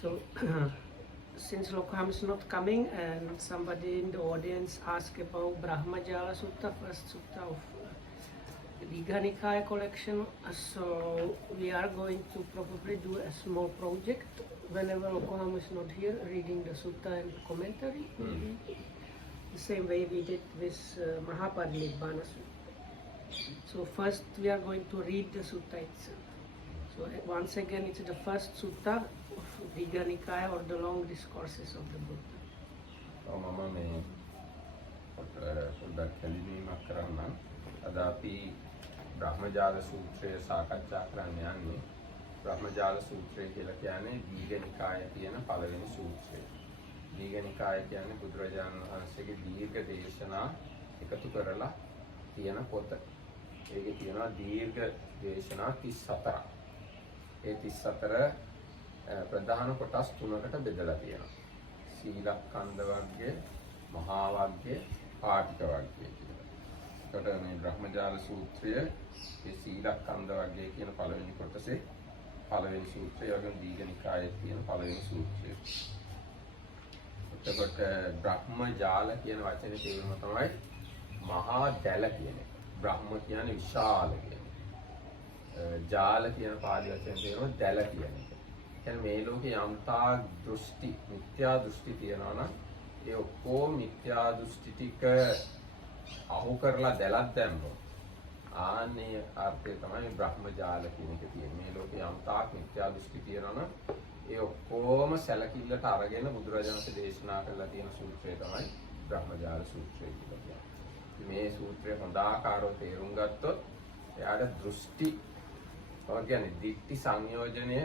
So since Lokam is not coming and somebody in the audience asked about Brahmajala Sutta, first sutta of Digha Nikaya collection, so we are going to probably do a small project whenever Lokam is not here, reading the sutta and the commentary. The same way we did with Mahaparinibbana Sutta. So first we are going to read the sutta itself. So once again, it's the first sutta of Digha Nikaya or the long discourses of the Buddha. මම මේ පොඩ්ඩක් කැලිනීමක් කරන්නම්. අද අපි බ්‍රහ්මජාල සූත්‍රය සාකච්ඡා කරන්න යන්නේ. බ්‍රහ්මජාල සූත්‍රය කියලා කියන්නේ දීඝ නිකායේ තියෙන පළවෙනි සූත්‍රය. දීඝ නිකාය කියන්නේ බුදුරජාණන් වහන්සේගේ දීර්ඝ දේශනා එකතු කරලා තියෙන පොත. ඒකේ තියෙනවා දීර්ඝ දේශනා 34ක්. ඒ 34 ප්‍රධාන කොටස් තුනකට බෙදලා තියෙනවා. සීලස්කන්ධ වර්ගය, මහා වර්ගය, පාටික වර්ගය කියලා. ඒකට මේ බ්‍රහ්මජාල සූත්‍රය ඒ සීලස්කන්ධ වර්ගය කියන පළවෙනි කොටසේ පළවෙනි සූත්‍රය වගේම දීඝ නිකායේ තියෙන පළවෙනි සූත්‍රය. එතකොට බ්‍රහ්මජාල කියන වචනේ තේරුම තමයි මහා දැල කියන එක. බ්‍රහ්ම කියන්නේ විශාල කියන එක. ජාල කියන පාලි වචනේ තේරුම දැල කියන එක. කියන්නේ මේ ලෝකේ යම්තා දෘෂ්ටි, මිත්‍යා දෘෂ්ටි තියනවා නම් ඒ ඔක්කොම මිත්‍යා දෘෂ්ටි ටික අහු කරලා දැලක් දැම්මොත් ආන්නේ අර්ථය තමයි බ්‍රහ්මජාල කියන එක තියෙන්නේ. මේ ලෝකේ යම්තා මිත්‍යා දෘෂ්ටි තියනවා නම් ඒ ඔක්කොම සැලකිල්ලට අරගෙන බුදුරජාණන් දේශනා කරලා තියෙන සූත්‍රය තමයි බ්‍රහ්මජාල සූත්‍රය කියලා කියන්නේ. මේ සූත්‍රය හොඳ ආකාරව තේරුම් ගත්තොත් එයාට දෘෂ්ටි කියන්නේ දිට්ඨි සංයෝජනය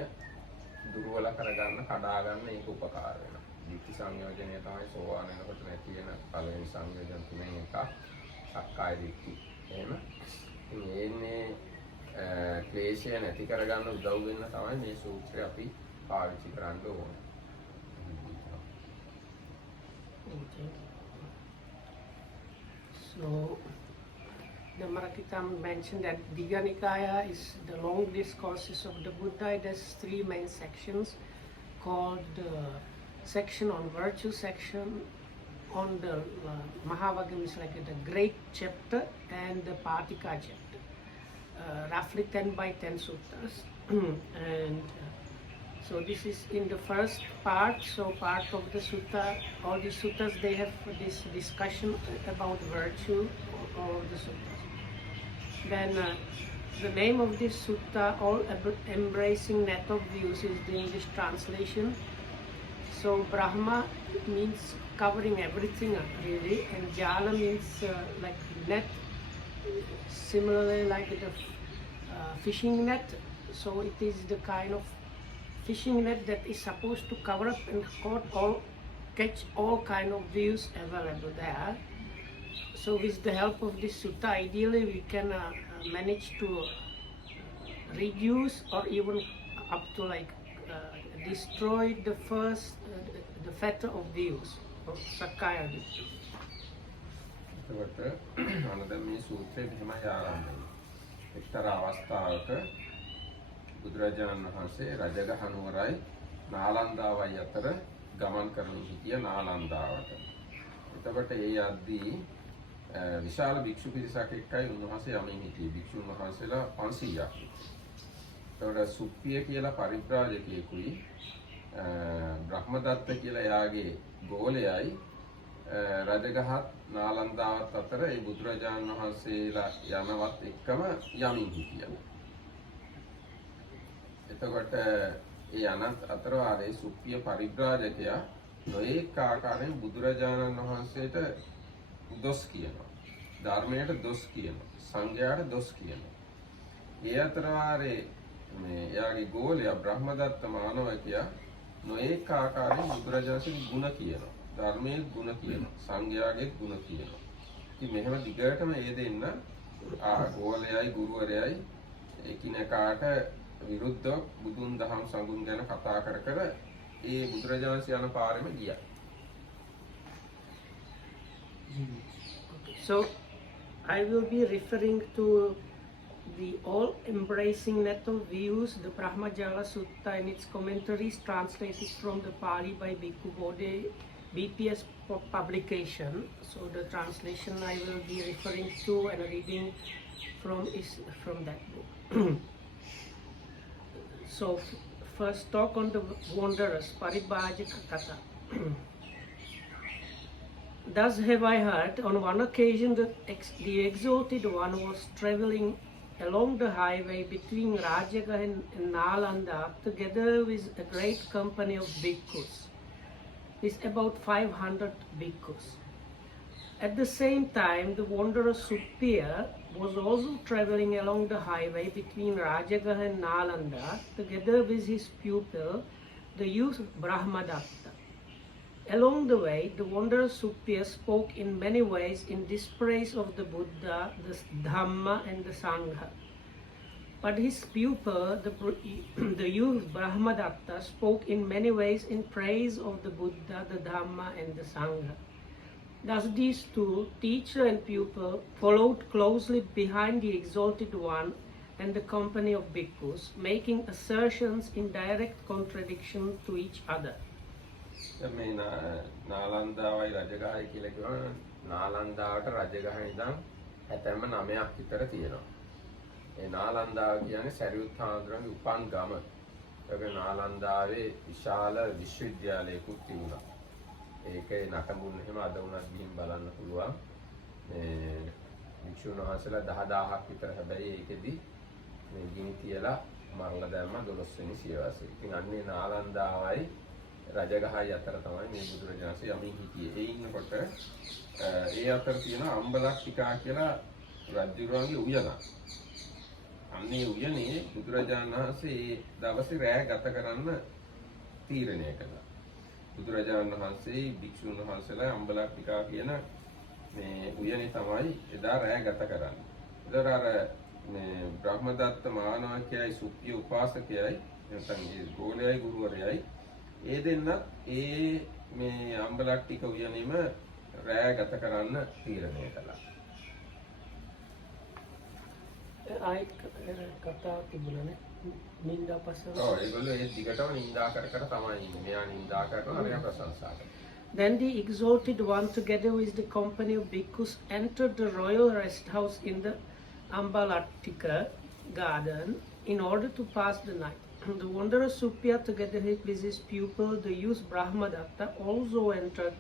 දුර්වල කරගන්න, කඩා ගන්න ඒක උපකාර වෙනවා. දිට්ඨි සංයෝජනය තමයි සෝවාන් වෙනකොට නැති වෙන පළවෙනි සංයෝජන තුනෙන් එකක්. සක්කාය දිට්ඨි. එහෙම. මේ ක්ලේශය නැති කරගන්න උදව් වෙන්න තමයි මේ සූත්‍රය අපි පාවිච්චි කරන්න ඕනේ. So the Marakitam mentioned that Digha Nikaya is the long discourses of the Buddha. It has three main sections called the section on virtue, section on the Mahavagam is like the great chapter, and the Patika chapter. Roughly 10 by 10 suttas. And so this is in the first part. So part of the sutta, all the suttas, they have this discussion about virtue, all the suttas. Then the name of this sutta, all embracing net of views, is the English translation. So Brahma means covering everything really, and Jala means like net, similarly like the fishing net. So it is the kind of fishing net that is supposed to cover up and catch all kind of views available there. So with the help of this sutta, ideally we can manage to reduce or even up to like destroy the first, the fetter of views of Sakkaya Ditthi. එතකොට අනද මේ සූත්‍රයේ මෙහෙමයි ආරම්භය. එක්තරා අවස්ථාවක බුදුරජාණන් වහන්සේ රජගහ නුවරයි නාලන්දාවයි අතර ගමන් කරමින් සිටිය නාලන්දාවට. එතකොට ඒ යද්දී විශාල භික්ෂු පිරිසක් එක්කයි උන්වහන්සේ යමින් හිටියේ. භික්ෂුන් වහන්සේලා 500ක්. එතකොට සුප්පිය කියලා පරිබ්‍රාජකයෙකුයි බ්‍රහ්මදත්ත කියලා එයාගේ ගෝලයයි රජගහත් නාලන්දාවත් අතර ඒ බුදුරජාණන් වහන්සේලා යනවත් එක්කම යමින් හිටියා. එතකොට ඒ අනත් අතර ආරේ සුප්පිය පරිබ්‍රාජකයා නොඑක ආකාරයෙන් බුදුරජාණන් වහන්සේට දොස් කියනවා. ධර්මයට දොස් කියනවා. සංඝයාට දොස් කියනවා. ඒ අතර ආරේ මේ එයාගේ ගෝලයා බ්‍රහ්මදත්ත මානවකයා නොඑක ආකාරයෙන් බුදුරජාණන්ගේ ගුණ කියනවා. ධර්මයේ ගුණ කියනවා. සංඝයාගේ ගුණ කියනවා. ඉතින් මෙහෙම දිගටම ඒ දෙන්න ගෝලයයි ගුරුවරයයි එකිනෙකාට විරුද්ධව බුදුන් දහම් සංගුණ ගැන කතා කර කර ඒ බුදුරජාණන් යන පාරෙම ගියා. So I will be referring to the all-embracing net of views, the Brahmajala Sutta and its commentaries translated from the Pali by Bhikkhu Bodhi, BPS publication. So the translation I will be referring to and reading from is from that book. So first talk on the wanderers, Paribhajika Katha. Thus have I heard, on one occasion the exalted one was travelling along the highway between Rajagaha and Nalanda together with a great company of bhikkhus, with about 500 bhikkhus. At the same time, the wanderer Suppiya was also travelling along the highway between Rajagaha and Nalanda together with his pupil, the youth Brahmadatta. Along the way, the wanderer Suppiya spoke in many ways in dispraise of the Buddha, the Dhamma and the Sangha. But his pupil, the youth Brahmadatta, spoke in many ways in praise of the Buddha, the Dhamma and the Sangha. Thus these two, teacher and pupil, followed closely behind the exalted one and the company of bhikkhus, making assertions in direct contradiction to each other. මේ නාලන්දාවයි රජගහයි කියලා කිව්වම නාලන්දාවට රජගහ ඉඳන් හැතැම්ම 9ක් විතර තියෙනවා. ඒ නාලන්දාව කියන්නේ සරියුත් හාමුදුරන්ගේ උපන් ගම. ඒක නාලන්දාවේ විශාල විශ්වවිද්‍යාලයකුත් තිබුණා. ඒකේ නටඹුන් එහෙම අද වුණත් ගිහින් බලන්න පුළුවන්. මේ වික්ෂුන් වහන්සේලා 10000ක් විතර හැබැයි ඒකෙදි මේ ගිනි තියලා මරලා දැම්ම 12 වෙනි සියවසේ. ඉතින් අන්නේ නාලන්දාවයි රජගහයි අතර තමයි මේ බුදුරජාණන්සේ යමින් හිටියේ. ඒ ඉන්නකොට ඒ අතර තියෙන අම්බලක්ටිකා කියලා රජුරුවන්ගේ උයන. අන්නේ උයනේ බුදුරජාණන් වහන්සේ ඒ දවසේ රැය ගත කරන්න තීරණය කළා. බුදුරජාණන් වහන්සේ භික්ෂුන් වහන්සේලා අම්බලක්ටිකා කියන මේ උයනේ තමයි එදා රැය ගත කරන්නේ. ඒතර අර මේ බ්‍රහ්මදත්ත මානවකයයි සුප්පිය උපාසකයයි නැත්නම් ඒ ගෝලයයි ගුරුවරයයි ඒ දෙන්නත් ඒ මේ අම්බලක්ටික උයනේම රැය ගත කරන්න තීරණය කළා. ආයි කතා තිබුණනේ නින්දා පස්සම. ඔව් ඒගොල්ලෝ ඒ දිගටම නින්දා කර කර තමයි ඉන්නේ. මෙයා නින්දා කරනවා අරයා ප්‍රශංසා කරනවා. Then the exalted one, together with the company of bhikkhus, entered the royal rest house in the Ambalattika garden in order to pass the night. The wanderer Suppiya, together with his pupil, the youth Brahmadatta, also entered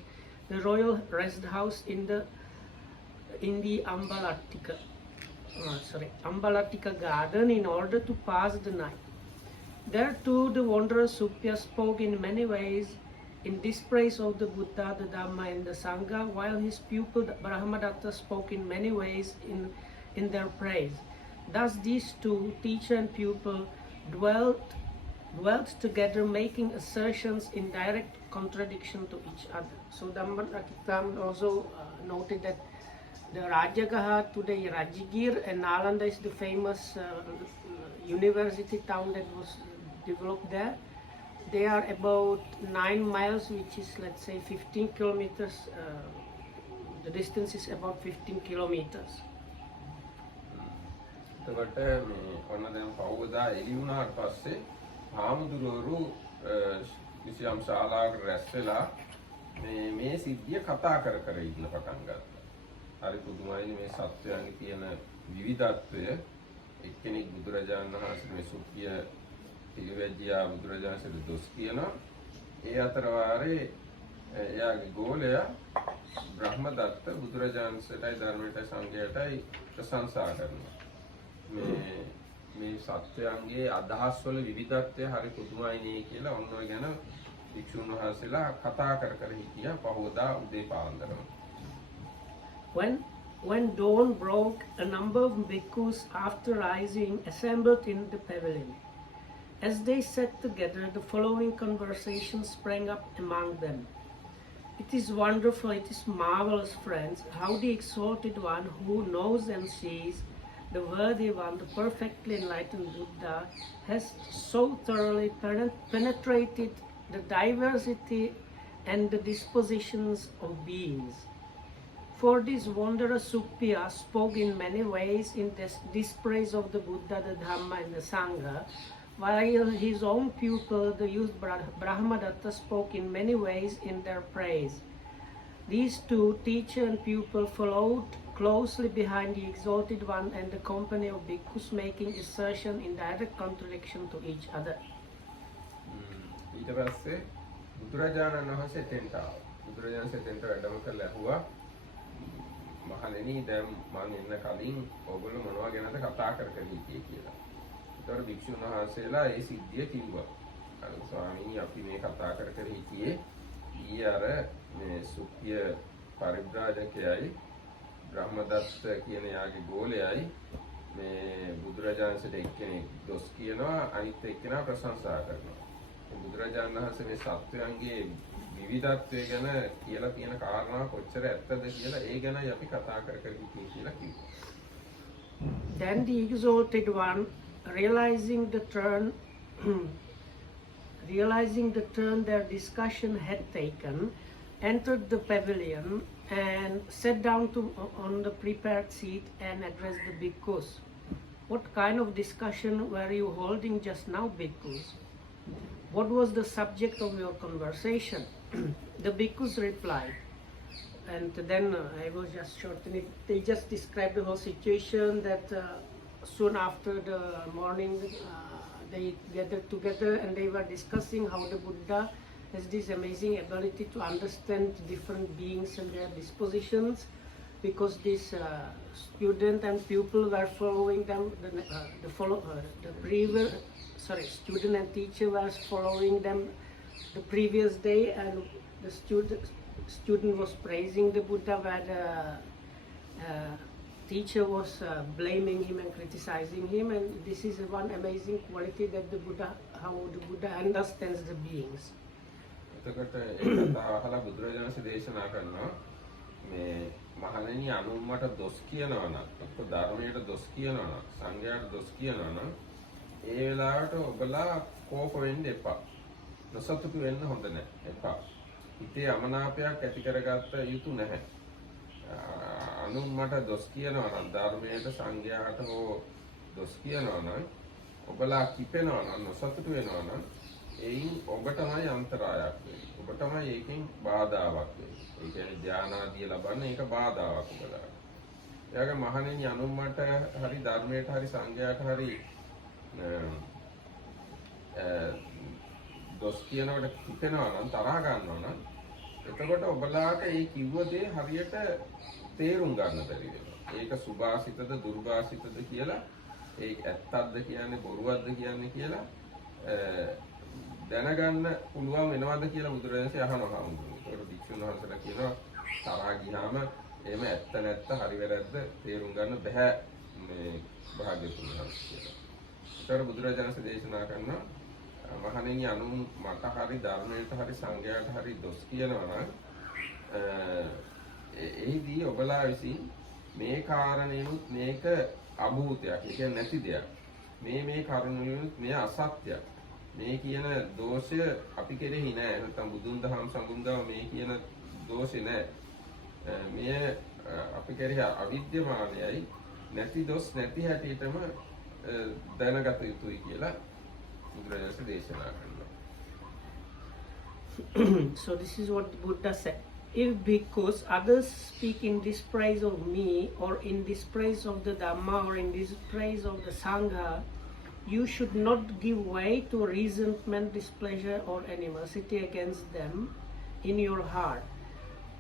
the royal rest house in the Ambalattika garden in order to pass the night. There too, the wanderer Suppiya spoke in many ways in dispraise of the Buddha, the Dhamma and the Sangha, while his pupil Brahmadatta spoke in many ways in their praise. Thus these two, teacher and pupil, dwelt together, making assertions in direct contradiction to each other. So Dhammarakhitam also noted that the Rajagaha today, Rajagir, and Nalanda is the famous university town that was developed there. They are about 9 miles, which is, let's say, 15 kilometers. The distance is about 15 kilometers. එතකොට මේ ඔන්න දැන් පහවදා එළි වුණාට පස්සේ හාමුදුරුවෝ කිසියම් ශාලාවකට රැස් වෙලා මේ සිද්ධිය කතා කර කර ඉන්න පටන් ගත්තා. හරි පුදුමයි මේ සත්‍යයන්ගේ තියෙන විවිධත්වය. එක්කෙනෙක් බුදුරජාණන් වහන්සේ මේ සුප්පිය පිළිවෙජ්ජියා බුදුරජාණන්සේ දොස් කියනවා. ඒ අතර වාරේ එයාගේ ගෝලයා බ්‍රහ්මදත්ත බුදුරජාණන්සේටයි ධර්මයටයි සංඝයාටයි ප්‍රශංසා කරනවා. මේ සත්‍යයන්ගේ අදහස් වල විවිධත්වය හරි පුදුමයි නේ කියලා ඔන්න ඔය ගැන වික්ෂුන් වහන්සේලා කතා කර කර හිටියා පහවදා උදේ පාන්දරම. When dawn broke, a number of bhikkhus, after rising, assembled in the pavilion. As they sat together, the following conversation sprang up among them. It is wonderful, it is marvelous, friends, how the exalted one who knows and sees, the worthy one, the perfectly enlightened Buddha, has so thoroughly penetrated the diversity and the dispositions of beings. For this wanderer Suppiya spoke in many ways in dispraise of the Buddha, the Dhamma, and the Sangha, while his own pupil, the youth Brahmadatta, spoke in many ways in their praise. These two, teacher and pupil, followed closely behind the exalted one and the company of bhikkhus, making assertion in direct contradiction to each other. ඊට පස්සේ බුදුරජාණන් වහන්සේ තෙන්ට ආවා. බුදුරජාණන් තෙන්ට වැඩම කරලා ඇහුවා මහණෙනි දැන් මම එන්න කලින් ඔයගොල්ලෝ මොනවා ගැනද කතා කර හිටියේ කියලා. ඒතකොට භික්ෂුන් වහන්සේලා ඒ සිද්ධිය කිව්වා. අර ස්වාමීනි අපි මේ කතා කර හිටියේ ඊයේ අර මේ සුඛ්‍ය පරිබ්‍රාජකයයි බ්‍රහ්මදත්ත කියන යාගේ ගෝලයයි මේ බුදුරජාණන්සේට එක්කෙනෙක් දොස් කියනවා අනිත් එක්කෙනා ප්‍රශංසා කරනවා. බුදුරජාණන් වහන්සේ මේ සත්‍යයන්ගේ විවිධත්වය ගැන කියලා තියෙන කාරණා කොච්චර ඇත්තද කියලා ඒ ගැනයි අපි කතා කර හිටියේ කියලා කිව්වා. Then the exalted one, realizing the turn their discussion had taken, entered the pavilion and sat down on the prepared seat and addressed the bhikkhus. What kind of discussion were you holding just now, bhikkhus? What was the subject of your conversation? The bhikkhus replied, and then I was just shortening. They just described the whole situation that soon after the morning they gathered together and they were discussing how the Buddha has this amazing ability to understand different beings and their dispositions, because this student and pupil were following them, student and teacher was following them the previous day, and the student was praising the Buddha, where the teacher was blaming him and criticizing him. And this is one amazing quality that how the Buddha understands the beings. එතකොට ඒ කතාව අහලා බුදුරජාණන්සේ දේශනා කරනවා මේ මහණෙනි අනුන්මට දොස් කියනවා නම් එක්ක ධර්මයට දොස් කියනවා නම් සංඝයාට දොස් කියනවා නම් ඒ වෙලාවට ඔබලා කෝප වෙන්න එපා. නොසතුටු වෙන්න හොඳ නැහැ. එපා. හිතේ අමනාපයක් ඇති කරගත්ත යුතු නැහැ. අනුන්මට දොස් කියනවා නම් ධර්මයට සංඝයාට හෝ දොස් කියනවා නම් ඔබලා කිපෙනවා නම් නොසතුටු වෙනවා නම් එයින් ඔබටමයි අන්තරායක් වෙන්නේ. ඔබටමයි ඒකෙන් බාධාවක් වෙන්නේ. ඒ කියන්නේ ධානාදී ලබන්න ඒක බාධාවක් ඔබලා. එයාගේ මහණෙනි අනුන්මට හරි ධර්මයට හරි සංඝයාට හරි දොස් කියනකොට කිපෙනවා නම් තරහ ගන්නවා නම් එතකොට ඔබලාට ඒ කිව්ව දේ හරියට තේරුම් ගන්න බැරි වෙනවා. ඒක සුභාසිතද දුර්භාසිතද කියලා ඒක ඇත්තක්ද කියන්නේ බොරුවක්ද කියන්නේ කියලා දැනගන්න පුළුවන් වෙනවද කියලා බුදුරජාණන්සේ අහනවා හාමුදුරුවෝ. ඒකට භික්ෂුන් වහන්සේලා කියනවා තරහ ගියාම එහෙම ඇත්ත නැත්ත හරි වැරද්ද තේරුම් ගන්න බෑ මේ භාග්‍යවතුන් වහන්සේ කියලා. ඒකට බුදුරජාණන්සේ දේශනා කරනවා මහණෙනි අනුන් මට හරි ධර්මයට හරි සංඝයාට හරි දොස් කියනවා නම් එහිදී ඔබලා විසින් මේ කාරණේනුත් මේක අභූතයක්. ඒ කියන්නේ නැති දෙයක්. මේ කරුණුනුත් මේ අසත්‍යයක්. මේ කියන දෝෂය අපි කෙරෙහි නෑ. නැත්නම් බුදුන් දහම් සම්බුද්ධව මේ කියන දෝෂේ නෑ. මේ අපි කෙරෙහි අවිද්‍යමානයයි නැති දොස් නැති හැටියටම දැනගත යුතුයි කියලා බුදුරජාණන් දේශනා කරනවා. So this is what the Buddha said. If bhikkhus, others speak in dispraise of me, or in dispraise of the Dhamma, or in dispraise of the Sangha, you should not give way to resentment, displeasure, or animosity against them in your heart.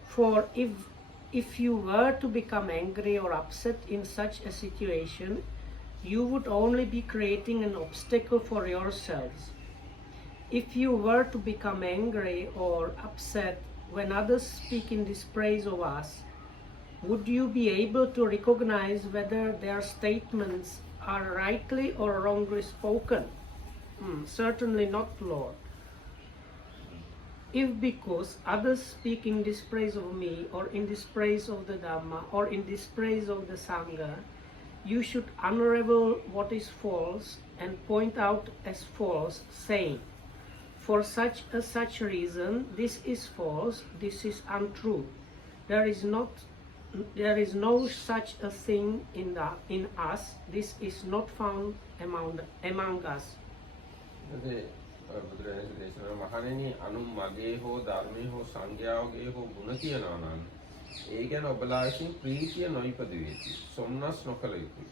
For if you were to become angry or upset in such a situation, you would only be creating an obstacle for yourselves. If you were to become angry or upset when others speak in dispraise of us, would you be able to recognize whether their statements are rightly or wrongly spoken? Certainly not, Lord. If because others speak in dispraise of me, or in dispraise of the Dhamma, or in dispraise of the Sangha, you should unravel what is false and point out as false, saying, for such reason, this is false, this is untrue. There is not there is no such a thing in us. This is not found among us. බුදුරජාණන් දේශනා මහණෙනි අනුන් මගේ හෝ ධර්මයේ හෝ සංඝයාගේ හෝ ගුණ කියනවා නම් ඒ ගැන ඔබලා විසින් ප්‍රීතිය නොයිපද යුතුයි. සොම්නස් නොකළ යුතුයි.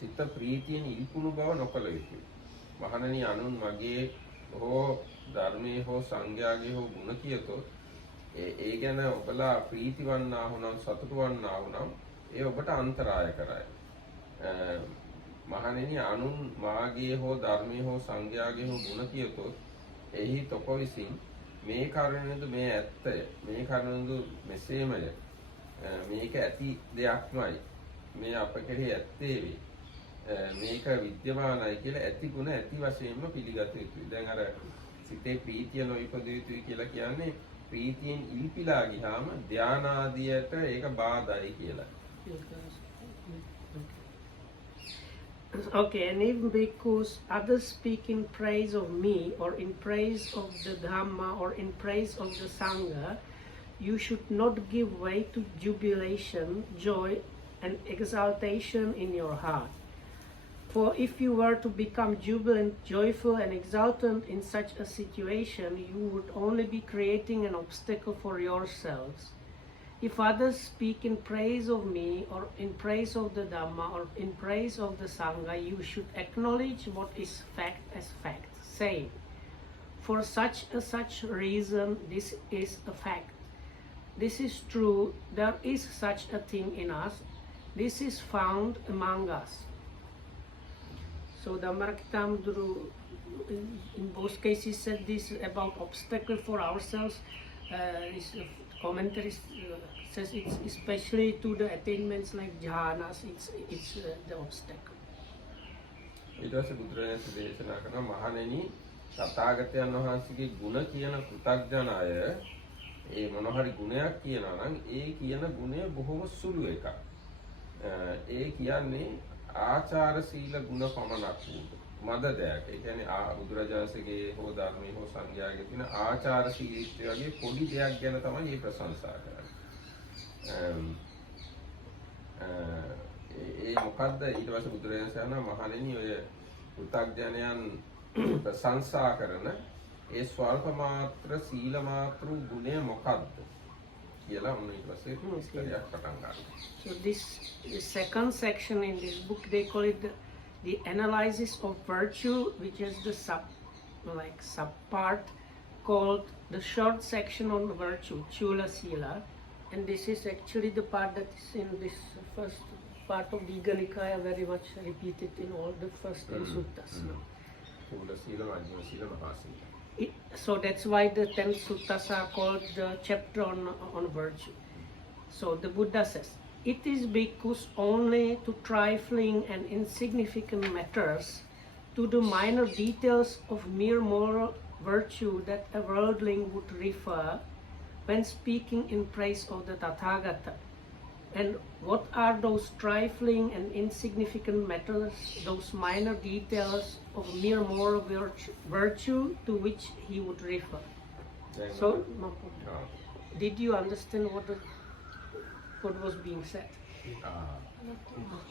සිත ප්‍රීතියෙන් ඉල්පුණු බව නොකළ යුතුයි. මහණෙනි අනුන් මගේ හෝ ධර්මයේ හෝ සංඝයාගේ හෝ ගුණ කියතොත් ඒ ගැන ඔබලා ප්‍රීති වන්නා වුනම් සතුටු වන්නා වුනම් ඒ ඔබට අන්තරාය කරයි. මහණෙනි අනුන් මාගේ හෝ ධර්මයේ හෝ සංඝයාගේ හෝ ගුණ කියතොත් එහි තොප විසින් මේ කරුණෙන්ද මේ ඇත්තය මේ කරුණෙන්ද මෙසේමය මේක ඇති දෙයක්මයි මේ අප කෙරෙහි ඇත්තේ වේ මේක විද්‍යමානයි කියලා ඇති ගුණ ඇති වශයෙන්ම පිළිගත යුතුයි. දැන් අර සිතේ ප්‍රීතිය නොයිපද යුතුයි කියලා කියන්නේ ප්‍රීතියෙන් ඉල්පිලා ගියාම ධානාදියට ඒක බාධායි කියලා. Okay, and if because others speak in praise of me or in praise of the Dhamma or in praise of the Sangha, you should not give way to jubilation, joy and exaltation in your heart. For if you were to become jubilant, joyful and exultant in such a situation, you would only be creating an obstacle for yourselves. If others speak in praise of me or in praise of the Dhamma or in praise of the Sangha, you should acknowledge what is fact as fact, saying, for such reason this is a fact. This is true, there is such a thing in us, this is found among us. So Dhammarakhitamuduru in both cases said this about obstacle for ourselves. His commentary says it's especially to the attainments like jhanas, it's the obstacle. ඊට පස්සේ බුදුරජාණන් දේශනා කරන මහණෙනි තථාගතයන් වහන්සේගේ ගුණ කියන කෘතඥ අය ඒ මොන හරි ගුණයක් කියනවා නම් ඒ කියන ගුණය බොහොම සුළු එකක්. ඒ කියන්නේ ආචාර සීල ගුණ පමණක් වූ මද දෙයක්. ඒ කියන්නේ බුදුරජාණන්සේගේ හෝ ධර්මයේ හෝ සංඝයාගේ තියෙන ආචාර සීලීත්වය වගේ පොඩි දෙයක් ගැන තමයි මේ ප්‍රශංසා කරන්නේ. ඒ මොකද්ද ඊට පස්සේ බුදුරජාණන් කියනවා මහණෙනි ඔය කෘතඥයන් ප්‍රශංසා කරන ඒ ස්වල්ප මාත්‍ර සීල මාත්‍ර ගුණය මොකද්ද කියලා උන් ඊට පස්සේ විස්තරයක් පටන් ගන්නවා. So this second section in this book, they call it the analysis of virtue, which is the sub part called the short section on virtue, Chula Sila, and this is actually the part that is in this first part of Digha Nikaya, very much repeated in all the first 10 suttas. Chula Sila, Majjhima Sila, Mahasila. So that's why the 10 suttas are called the chapter on virtue. So the Buddha says, it is because only to trifling and insignificant matters, to the minor details of mere moral virtue that a worldling would refer when speaking in praise of the Tathagata. And what are those trifling and insignificant matters, those minor details of mere moral virtue to which he would refer? So, did you understand what was being said?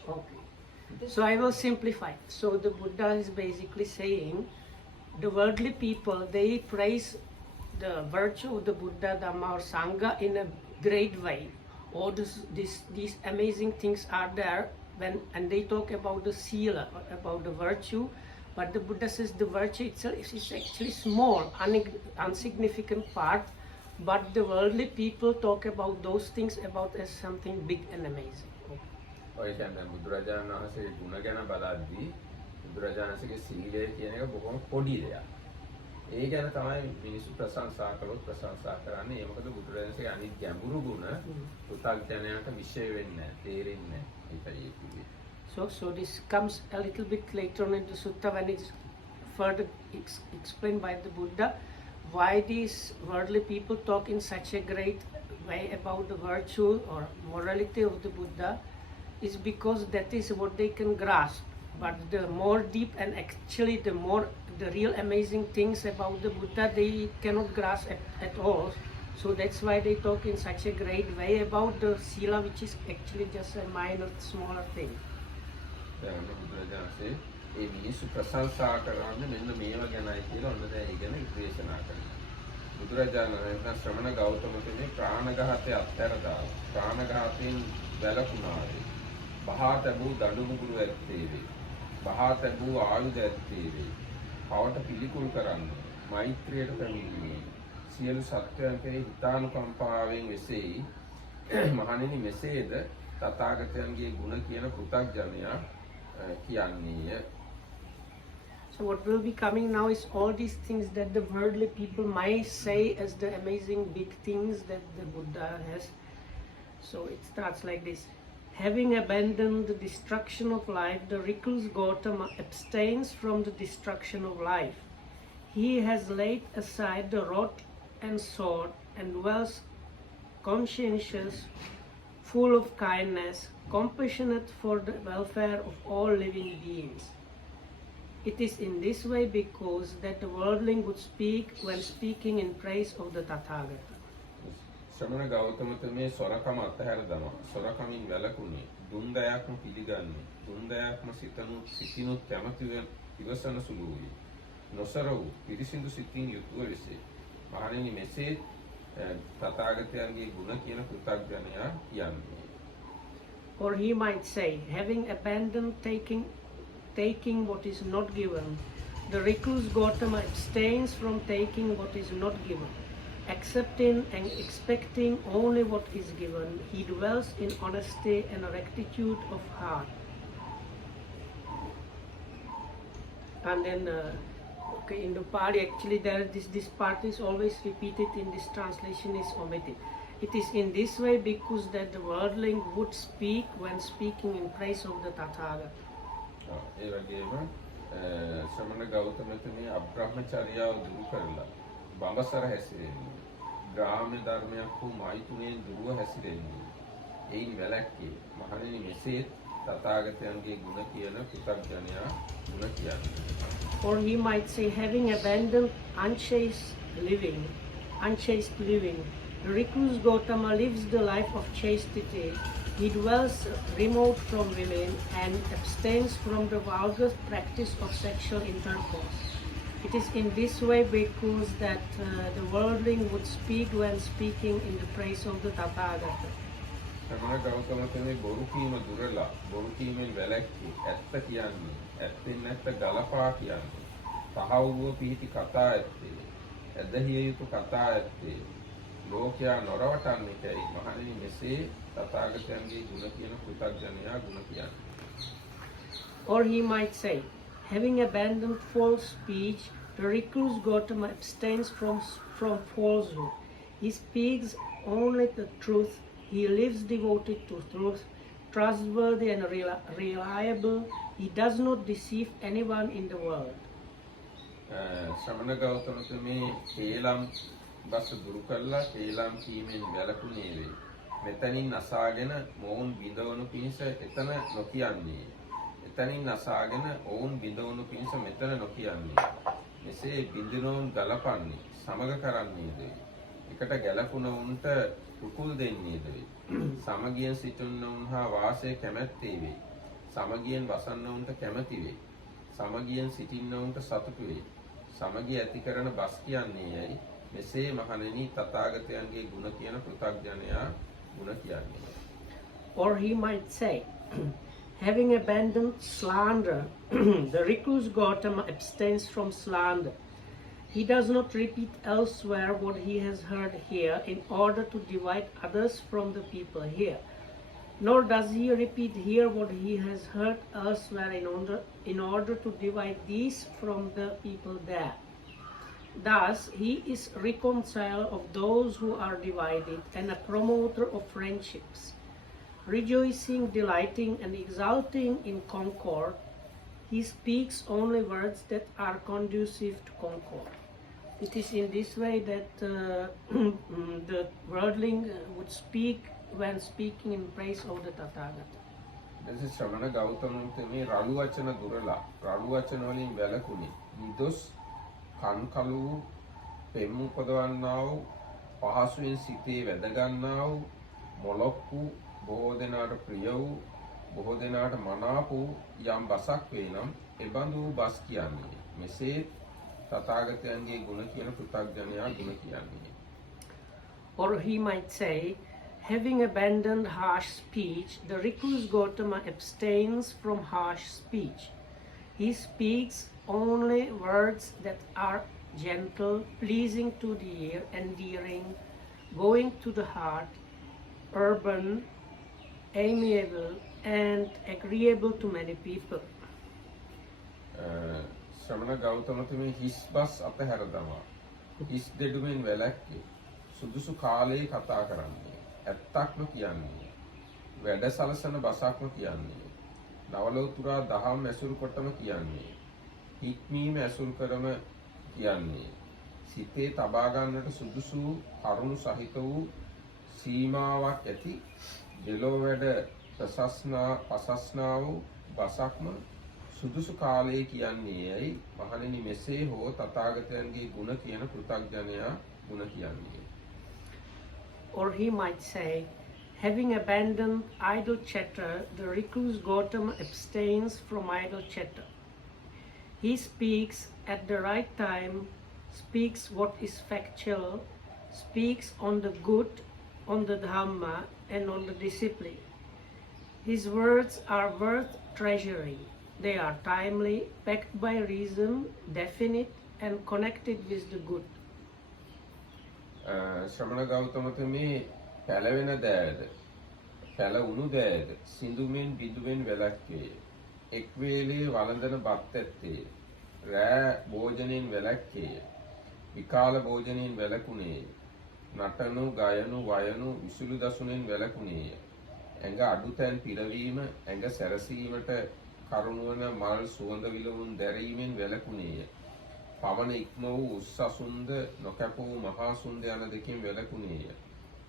Okay. So I will simplify. So the Buddha is basically saying the worldly people, they praise the virtue of the Buddha, Dhamma or Sangha in a great way. All these amazing things are there and they talk about the sila, about the virtue, but the Buddha says the virtue itself is actually small, insignificant part, but the worldly people talk about those things about as something big and amazing. ඔය කියන්නේ බුදුරජාණන් වහන්සේගේ ගුණ ගැන බලද්දී බුදුරජාණන් වහන්සේගේ සීලය කියන එක බොහොම පොඩි දෙයක්. ඒ ගැන තමයි මිනිස්සු ප්‍රශංසා කළොත් ප්‍රශංසා කරන්නේ. ඒ මොකද බුදුරජාණන් වහන්සේගේ අනිත් ගැඹුරු ගුණ පුතග්ජනයාට විශ්ය වෙන්නේ නැහැ, තේරෙන්නේ නැහැ. ඒකයි කිව්වේ. So this comes a little bit later on in the sutta when it's further explained by the Buddha why these worldly people talk in such a great way about the virtue or morality of the Buddha is because that is what they can grasp. But the more deep and actually the real amazing things about the Buddha they cannot grasp at all. So that's why they talk in such a great way about the sila, which is actually just a minor, smaller thing. දැන් බුදුරජාණන්සේ ඒ මිනිස්සු ප්‍රශංසා කරන්නේ මෙන්න මේව ගැනයි කියලා ඔන්න දැන් ඒ ගැන දේශනා කරනවා. බුදුරජාණන් වහන්සේ ශ්‍රමණ ගෞතමතුමේ ප්‍රාණඝාතය අත්හැර දාලා ප්‍රාණඝාතයෙන් වැළකුණාවේ. බහා තැබූ දඬු මුගුරු ඇත්තේ වේ. බහා තැබූ ආයුධ ඇත්තේ වේ. පවට පිළිකුල් කරන්නේ මෛත්‍රියට පැමිණීමේ සියලු සත්‍යයන් කෙරෙහි හිතානුකම්පාවෙන් වෙසෙයි. මහණෙනි මෙසේද තථාගතයන්ගේ ගුණ කියන පෘථග්ජනයා කියන්නේය. So what will be coming now is all these things that the worldly people might say as the amazing big things that the Buddha has. So it starts like this. Having abandoned the destruction of life, the recluse Gautama abstains from the destruction of life. He has laid aside the rod and sword and dwells conscientious, full of kindness, compassionate for the welfare of all living beings. It is in this way because that the worldling would speak when speaking in praise of the Tathagata. ශ්‍රමණ ගෞතමතුමේ සොරකම අත්හැර දමා සොරකමින් වැළකුණේ දුන්දයක්ම පිළිගන්නේ දුන්දයක්ම සිතිනුත් කැමැතිව ඉවසන සුළු වූයේ නොසර වූ පිරිසිදු සිතින් යුතුව වෙසේ. මහණෙනි මෙසේ තථාගතයන්ගේ ගුණ කියන කෘතඥයා කියන්නේ. Or he might say, having abandoned taking what is not given, the recluse Gautama abstains from taking what is not given. Accepting and expecting only what is given, he dwells in honesty and rectitude of heart. And then in the Pali, actually there this part is always repeated, in this translation is omitted. It is in this way because that the worldling would speak when speaking in praise of the Tathagata. ඒ වගේම ශ්‍රමණ ගෞතමතුමේ අබ්‍රහ්මචර්යාව දුරු කරලා බඹසර හැසිරෙන්නේ ග්‍රාම්‍ය ධර්මයක් වූ මෛතුනෙන් දුරව හැසිරෙන්නේ එයින් වැළැක්කේ මහණෙනි මෙසේ තථාගතයන්ගේ ගුණ කියන කෘතඥයා ගුණ කියන්නේ. Or he might say, having abandoned unchaste living, the recluse Gautama lives the life of chastity. He dwells remote from women and abstains from the vulgar practice of sexual intercourse. It is in this way because that the worldling would speak when speaking in the praise of the Tathagata. ශ්‍රමණ ගෞතමතුමේ බොරු කීම දුරලා බොරු කීමෙන් වැළැක්කේ ඇත්ත කියන්නේ ඇත්තෙන් නැත්ත ගලපා කියන්නේ තහවුරුව පිහිටි කතා ඇත්තේ ඇදහිය යුතු කතා ඇත්තේ ලෝකයා නොරවටන්නේයි මහණෙනි මෙසේ තථාගතයන්ගේ ගුණ කියන කෘතඥයා ගුණ කියන්නේ. Or he might say, having abandoned false speech, the recluse Gautama abstains from falsehood. He speaks only the truth. He lives devoted to truth, trustworthy and reliable. He does not deceive anyone in the world. ශ්‍රමණ ගෞතමතුමේ කේලම් බස දුරු කළා කේලම් කීමෙන් වැළකුණේ වේ. මෙතනින් අසාගෙන මොවුන් බිඳවනු පිණිස එතන නොකියන්නේ. එතනින් අසාගෙන ඔවුන් බිඳවනු පිණිස මෙතන නොකියන්නේ. මෙසේ බිඳිනෝන් ගලපන්නේ සමග කරන්නේද වේ. එකට ගැලපුණවුන්ට කුකුල් දෙන්නේද වේ. සමගියෙන් සිටින්නවුන් හා වාසය කැමැත්තේ වේ. සමගියෙන් වසන්නවුන්ට කැමැති වේ. සමගියෙන් සිටින්නවුන්ට සතුටු වේ. සමගිය ඇති කරන බස් කියන්නේ යයි මෙසේ මහණෙනි තථාගතයන්ගේ ගුණ කියන පෘථග්ජනයා ගුණ කියන්නේ. Or he might say, having abandoned slander, the recluse Gautama abstains from slander. He does not repeat elsewhere what he has heard here in order to divide others from the people here. Nor does he repeat here what he has heard elsewhere in order to divide these from the people there. Thus, he is reconciler of those who are divided and a promoter of friendships. Rejoicing, delighting, and exulting in concord, he speaks only words that are conducive to concord. It is in this way that the worldling would speak when speaking in praise of the Tathagata. This is ශ්‍රමණ ගෞතමතුමේ රළු වචන දුරලා රළු වචන වලින් වැළකුණේ නිදොස් කන් කළු පෙම් උපදවන්නා වූ පහසුවෙන් සිතේ වැදගන්නා වූ මොලොක්කු බොහෝ දෙනාට ප්‍රිය වූ බොහෝ දෙනාට මනාප වූ යම් බසක් වේ නම් එබඳු බස් කියන්නේ. මෙසේ තථාගතයන්ගේ ගුණ කියන පෘථග්ජනයා ගුණ කියන්නේ. Or he might say, having abandoned harsh speech, the recluse Gautama abstains from harsh speech. He speaks only words that are gentle, pleasing to the ear, endearing, going to the heart, urban, amiable, and agreeable to many people. ශ්‍රමණ ගෞතමතුමේ හිස් බස් අතහැර දමා හිස් දෙඩුමෙන් වැළැක්කේ සුදුසු කාලයේ කතා කරන්නේ ඇත්තක්ම කියන්නේ වැඩ සලසන බසක්ම කියන්නේ නවලෝතුරා දහම් ඇසුරු කොටම කියන්නේ හික්මීම ඇසුරු කරම කියන්නේ සිතේ තබා ගන්නට සුදුසු කරුණු සහිත වූ සීමාවක් ඇති දෙලෝ වැඩ ප්‍රසස්නා වූ බසක්ම සුදුසු කාලයේ කියන්නේ ඇයි මහණෙනි මෙසේ හෝ තථාගතයන්ගේ ගුණ කියන පෘථග්ජනයා ගුණ කියන්නේ. Or he might say, having abandoned idle chatter, the recluse Gautama abstains from idle chatter. He speaks at the right time, speaks what is factual, speaks on the good, on the Dhamma, and on the discipline. His words are worth treasuring. They are timely, backed by reason, definite, and connected with the good. ශ්‍රමණ ගෞතමතුමේ පැලවෙන දෑද පැලවුණු දෑද සිඳුමෙන් බිඳුවෙන් වැළැක්කේ එක් වේලේ වළඳන බත් ඇත්තේ රෑ භෝජනයෙන් වැළැක්කේ විකාල භෝජනයෙන් වැළකුණේ නටනු ගයනු වයනු විසුළු දසුනෙන් වැළකුණේ ඇඟ අඩුතැන් පිරවීම ඇඟ සැරසීමට කරුණවන මල් සුවඳ විලවුන් දැරීමෙන් වැළකුණේය. පවන ඉක්ම වූ උස්සසුන්ද නොකැප වූ මහා සුන්ද යන දෙකෙන් වැළකුණේය.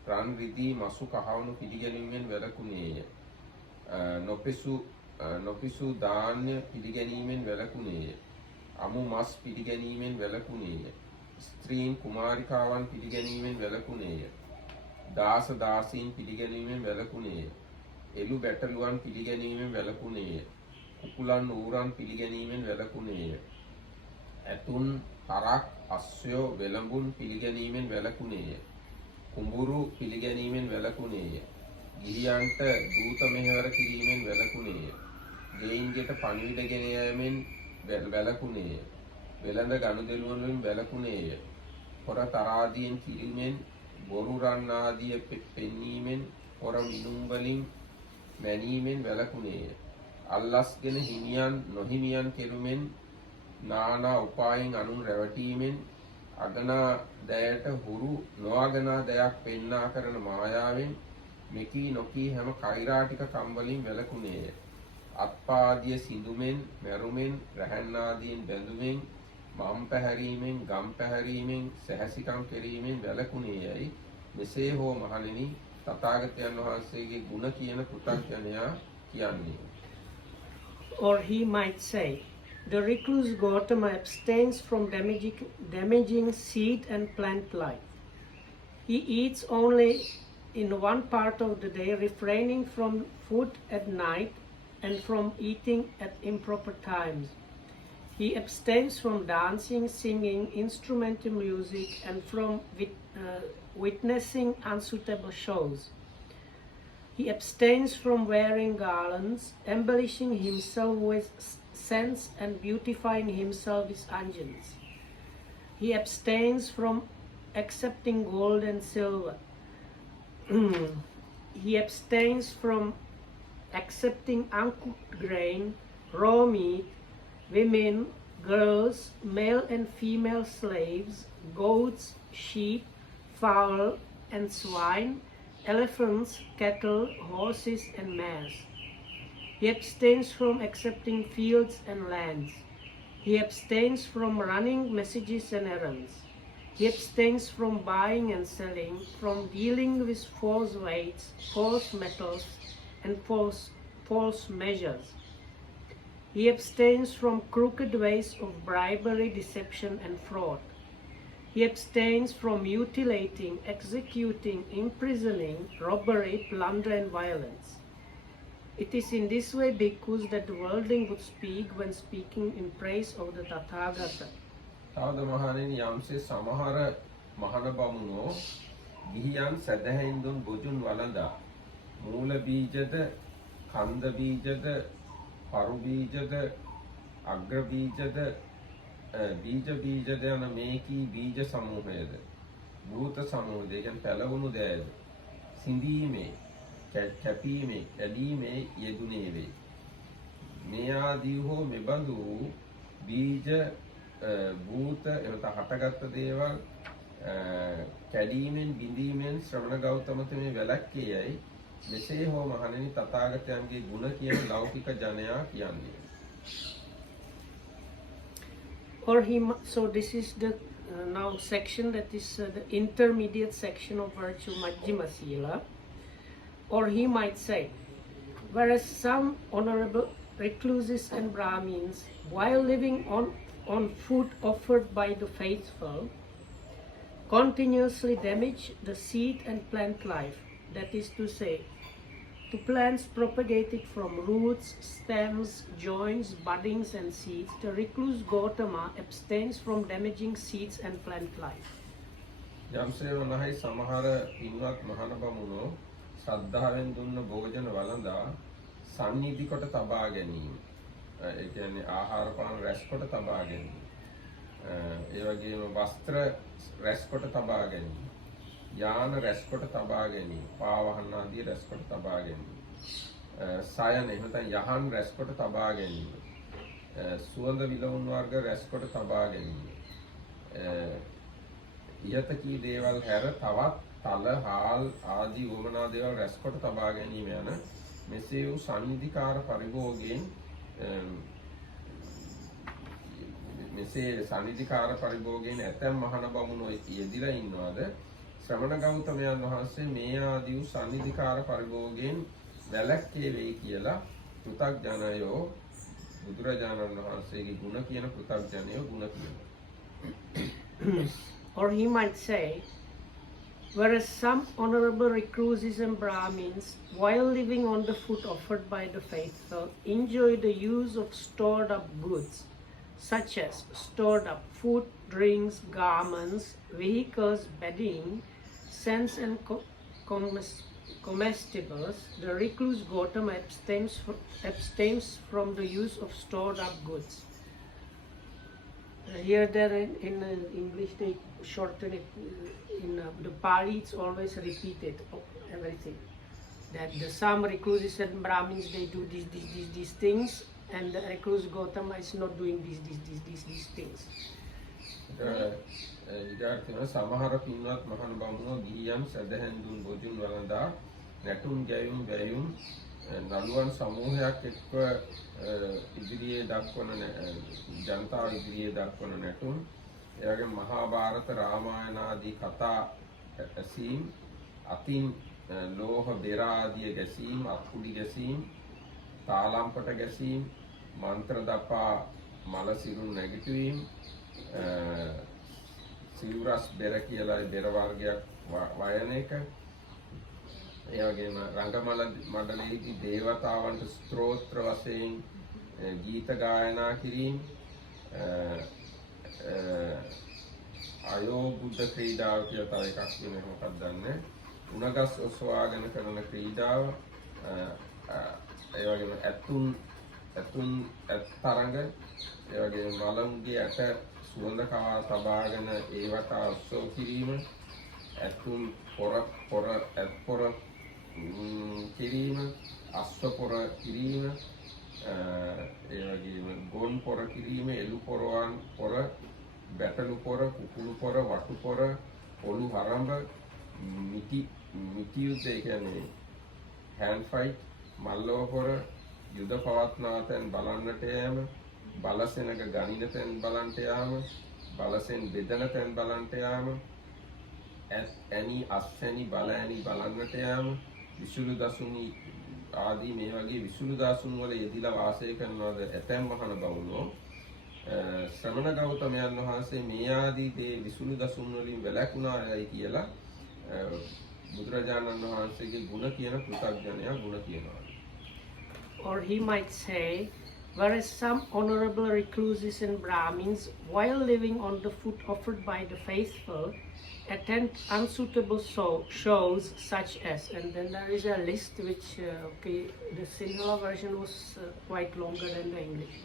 රන් රිදී මසු කහවණු පිළිගැනීමෙන් වැළකුණේය. නොපිසු ධාන්‍ය පිළිගැනීමෙන් වැළකුණේය. අමු මස් පිළිගැනීමෙන් වැළකුණේය. ස්ත්‍රීන් කුමාරිකාවන් පිළිගැනීමෙන් වැළකුණේය. දාස දාසීන් පිළිගැනීමෙන් වැළකුණේය. එළු බැටළුවන් පිළිගැනීමෙන් වැළකුණේය. කුකුලන් ඌරන් පිළිගැනීමෙන් වැළකුණේය. ඇතුන් හරක් අස්සයෝ වෙළඹුන් පිළිගැනීමෙන් වැළකුණේය. කුඹුරු පිළිගැනීමෙන් වැළකුණේය. ගිහියන්ට දූත මෙහෙවර කිරීමෙන් වැළකුණේය. දෙයින්ගෙට පණිවිඩ ගෙන යාමෙන් වැළකුණේය. වෙළඳ ගනුදෙනුවන් වලින් වැළකුණේය. හොර තරාදියෙන් කිරීමෙන් බොරු රන් ආදිය පෙන්නීමෙන් හොර මිනුම් වලින් මැනීමෙන් වැළකුණේය. අල්ලස්ගෙන හිමියන් නොහිමියන් කෙරුමෙන් නානා උපායින් අනුන් රැවටීමෙන් අගනා දයට හුරු නොඅගනා දයක් පෙන්නා කරන මායාවෙන් මෙකී නොකී හැම කෛරාටික කම්වලින් වැළකුණේය. අත්පාදිය සිඳුමෙන් මැරුමෙන් රැහැන් ආදීන් බැඳුමෙන් මම් පැහැරීමෙන් ගම් පැහැරීමෙන් සැහැසිකම් කිරීමෙන් වැළකුණේයයි මෙසේ හෝ මහණෙනි තථාගතයන් වහන්සේගේ ගුණ කියන පෘථග්ජනයා කියන්නේ. Or he might say, the recluse Gautama abstains from damaging seed and plant life. He eats only in one part of the day, refraining from food at night and from eating at improper times. He abstains from dancing, singing, instrumental music, and from witnessing unsuitable shows. He abstains from wearing garlands, embellishing himself with scents and beautifying himself with unguents. He abstains from accepting gold and silver. He abstains from accepting uncooked grain, raw meat, women, girls, male and female slaves, goats, sheep, fowl and swine, elephants, cattle, horses and mares. He abstains from accepting fields and lands. He abstains from running messages and errands. He abstains from buying and selling, from dealing with false weights, false metals, and false measures. He abstains from crooked ways of bribery, deception, and fraud. He abstains from mutilating, executing, imprisoning, robbery, plunder, and violence. It is in this way, bhikkhus, that the worldling would speak when speaking in praise of the Tathagata. තවද මහණෙනි යම්සේ සමහර මහණ බමුණෝ ගිහියන් සදහැින්දුන් බොජුන් වළඳා මූල බීජද කන්ද බීජද පරු බීජද අග්‍ර බීජද බීජ යන මේකී බීජ සමූහයද භූත සමූහයද කියන්නේ පැලවුණු දෑද සිඳීමේ කැපීමේ කැඩීමේ යෙදුනේ වේ මේ ආදී හෝ මෙබඳු බීජ භූත එනත හටගත් දේවල් කැඩීමෙන් බිඳීමෙන් ශ්‍රමණ ගෞතමතුමේ වැළැක්කේයයි මෙසේ හෝ මහණෙනි තථාගතයන්ගේ ගුණ කියන ලෞකික ජනයා කියන්නේ. So this is the now section that is the intermediate section of virtue Majjhima Sila. Or he might say, whereas some honorable recluses and Brahmins, while living on food offered by the faithful, continuously damage the seed and plant life, that is to say, to plants propagated from roots, stems, joints, buddings and seeds, the recluse Gautama abstains from damaging seeds and plant life. යම්සේ වනහයි සමහර පින්වත් මහණ බමුණෝ ශ්‍රද්ධාවෙන් දුන්න භෝජන වළඳා සන්නිධි කොට තබා ගැනීම. ඒ කියන්නේ ආහාර පාන රැස් කොට තබා ගැනීම. ඒ වගේම වස්ත්‍ර රැස් කොට තබා ගැනීම. යාන රැස් කොට තබා ගැනීම. පාවහන ආදී රැස් කොට තබා ගැනීම. සයන එහෙනම් යහන් රැස් කොට තබා ගැනීම. සුවඳ විලවුන් වර්ග රැස් කොට තබා ගැනීම. ඉහත කී දේවල් හැර තවත් තල හාල් ආදී වමනා දේවල් රැස් කොට තබා ගැනීම යන මෙසේ වූ සන්නිධිකාර පරිභෝගයෙන් ඇතැම් මහණ බමුණෝ යෙදිලා ඉන්නවාද ශ්‍රමණ ගෞතමයන් වහන්සේ මේ ආදී වූ සන්නිධිකාර පරිභෝගයෙන් වැළැක්කේ වෙයි කියලා පෘථග්ජනයෝ බුදුරජාණන් වහන්සේගේ ගුණ කියන පෘථග්ජනයෝ ගුණ කියනවා. Or he might say, whereas some honorable recluses and Brahmins, while living on the food offered by the faithful, enjoy the use of stored up goods, such as stored up food, drinks, garments, vehicles, bedding, scents and comestibles, the recluse Gautama abstains from the use of stored up goods. Here there in English they shorten it, in the Pali it's always repeated, everything. That the some recluses and Brahmins they do these things, and the recluse Gautama is not doing these things. ඊට සමහර පින්වත් මහණ බමුණෝ ගිහියන් සදහෙන් දුන් බොජුන් වළඳා නැටුම් ගැයුම් වැයුම් නළුවන් සමූහයක් එක්ව ඉදිරියේ දක්වන ජනතාව ඉදිරියේ දක්වන නැටුම් ඒ වගේම මහා භාරත රාමායන ආදී කතා ඇසීම් අතින් ලෝහ බෙර ආදී ගැසීම් අත්කුඩි ගැසීම් තාලම්පට ගැසීම් මන්ත්‍ර දපා මල සිරුන් නැගිටවීම සිවුරස් බෙර කියලා බෙර වර්ගයක් වයන එක ඒ වගේම රංගමල මඩලයේදී දේවතාවන්ට ස්තෝත්‍ර වශයෙන් ගීත ගායනා කිරීම අයෝ බුද්ධ ක්‍රීඩාව කියලා තව එකක් වෙන මොකක්ද දන්නේ උණගස් ඔසවාගෙන කරන ක්‍රීඩාව ඒ වගේම ඇතුන් තරඟ ඒ වගේම මලමුගේ ඇට සුවඳ කවා තබාගෙන ඒවට අස්සෝ කිරීම ඇතුන් පොර කිරීම අස්ව පොර කිරීම ඒ වගේම ගොන් පොර කිරීම එළු පොරවන් පොර බැටළු පොර කුකුළු පොර වටු පොර ඔලු හරඹ මිටි යුද්ධ ඒ කියන්නේ හෑන්ඩ් ෆයිට් මල්ලව පොර යුද පවත්නා තැන් බලන්නට යෑම බලසෙනක ගණින තැන් බලන්ට යාම බලසෙන් බෙදන තැන් බලන්ට යාම ඇනි අස්සැනි බල ඇනි බලන්නට යාම විසුළු දසුනි ආදී මේ වගේ විසුළු දසුන් වල යෙදිලා වාසය කරනවාද ඇතැම් මහණ බමුණෝ ශ්‍රමණ ගෞතමයන් වහන්සේ මේ ආදී දේ විසුණු දසුන් වලින් වැළැක්ුණායි කියලා බුදුරජාණන් වහන්සේගේ ගුණ කියන කෘතඥයා ගුණ කියනවා. Or he might say, whereas some honorable recluses and Brahmins, while living on the food offered by the faithful, attend unsuitable shows such as, and then there is a list which, the Sinhala version was quite longer than the English.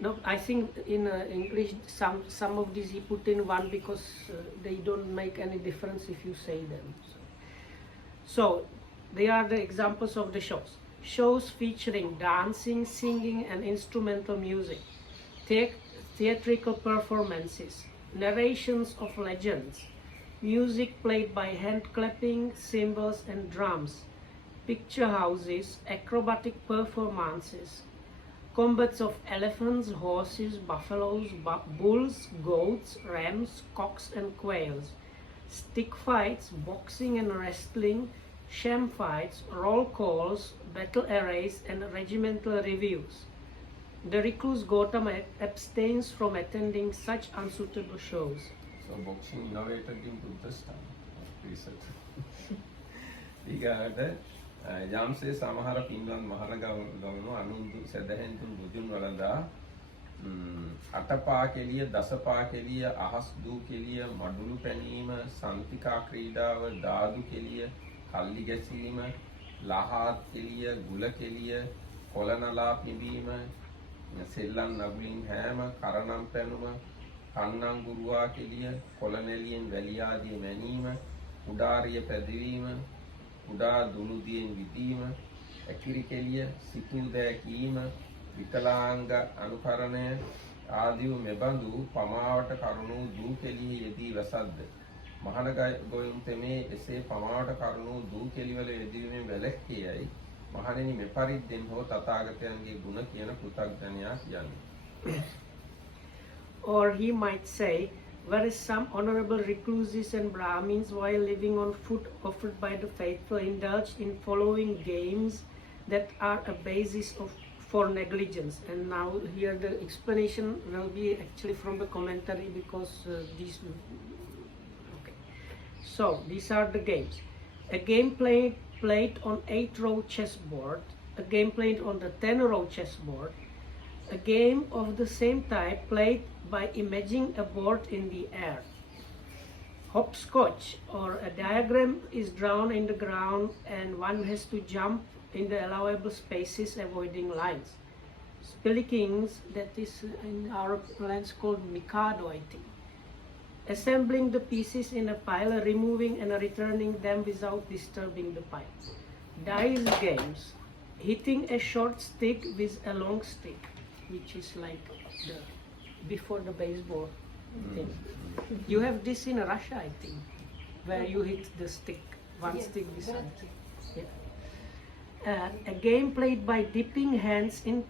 No, I think in English some of these he put in one because they don't make any difference if you say them. So they are the examples of the shows. Shows featuring dancing, singing and instrumental music, theatrical performances, narrations of legends, music played by hand clapping, cymbals and drums, picture houses, acrobatic performances, combats of elephants, horses, buffaloes, bulls, goats, rams, cocks and quails, stick fights, boxing and wrestling, sham fights, roll calls, battle arrays and regimental reviews. The recluse Gautama abstains from attending such unsuitable shows. So boxing innovated in Buddha's time. Research. ඊගාට යම්සේ සමහර පින්වත් මහරගම අනුන්දු සදහෙන්තුන් බුදුන් වළඳා අටපා කෙලිය දසපා කෙලිය අහස් දූ කෙලිය මඩුළු පැනීම සන්තිකා ක්‍රීඩාව දාදු කෙලිය කල්ලි ගැසීම ලහාත් කෙලිය ගුල කෙලිය කොළනලා පිඹීම සෙල්ලම් නගුලින් හැම කරනම් පැනුම කන්නං ගුරුවා කෙලිය කොළනෙලියෙන් වැලි ආදී මැනීම උඩාරිය පැදවීම උඩා දුනුදියෙන් විදීම ඇකිරි කෙලිය සිතුදෑ කීම විකලාංග අනුකරණය ආදී මෙබඳු පමාවට කරුණු දූ කෙලිය යෙදී වසද්ද මහණ ගොයුන් තෙමේ එසේ පමාවට කරුණු දූ කෙලිවල යෙදීමෙන් වැළැක්කේයයි මහණෙනි මෙපරිද්දෙන් හෝ තථාගතයන්ගේ ගුණ කියන කෘතඥයා කියන්නේ. Or he might say, whereas some honorable recluses and Brahmins, while living on food offered by the faithful, indulge in following games that are a basis for negligence. And now here the explanation will be actually from the commentary because these... Okay. So these are the games. A game played on 8-row chessboard, a game played on the 10-row chessboard, a game of the same type played by imaging a board in the air. Hopscotch, or a diagram is drawn in the ground and one has to jump in the allowable spaces avoiding lines. Spillikins, that is in our lands called Mikado, I think. Assembling the pieces in a pile, removing and returning them without disturbing the pile. Dice games, hitting a short stick with a long stick, which is like the before the baseball thing. You have this in Russia, I think, where you hit the stick, one stick beside. Yeah. A game played by dipping hands in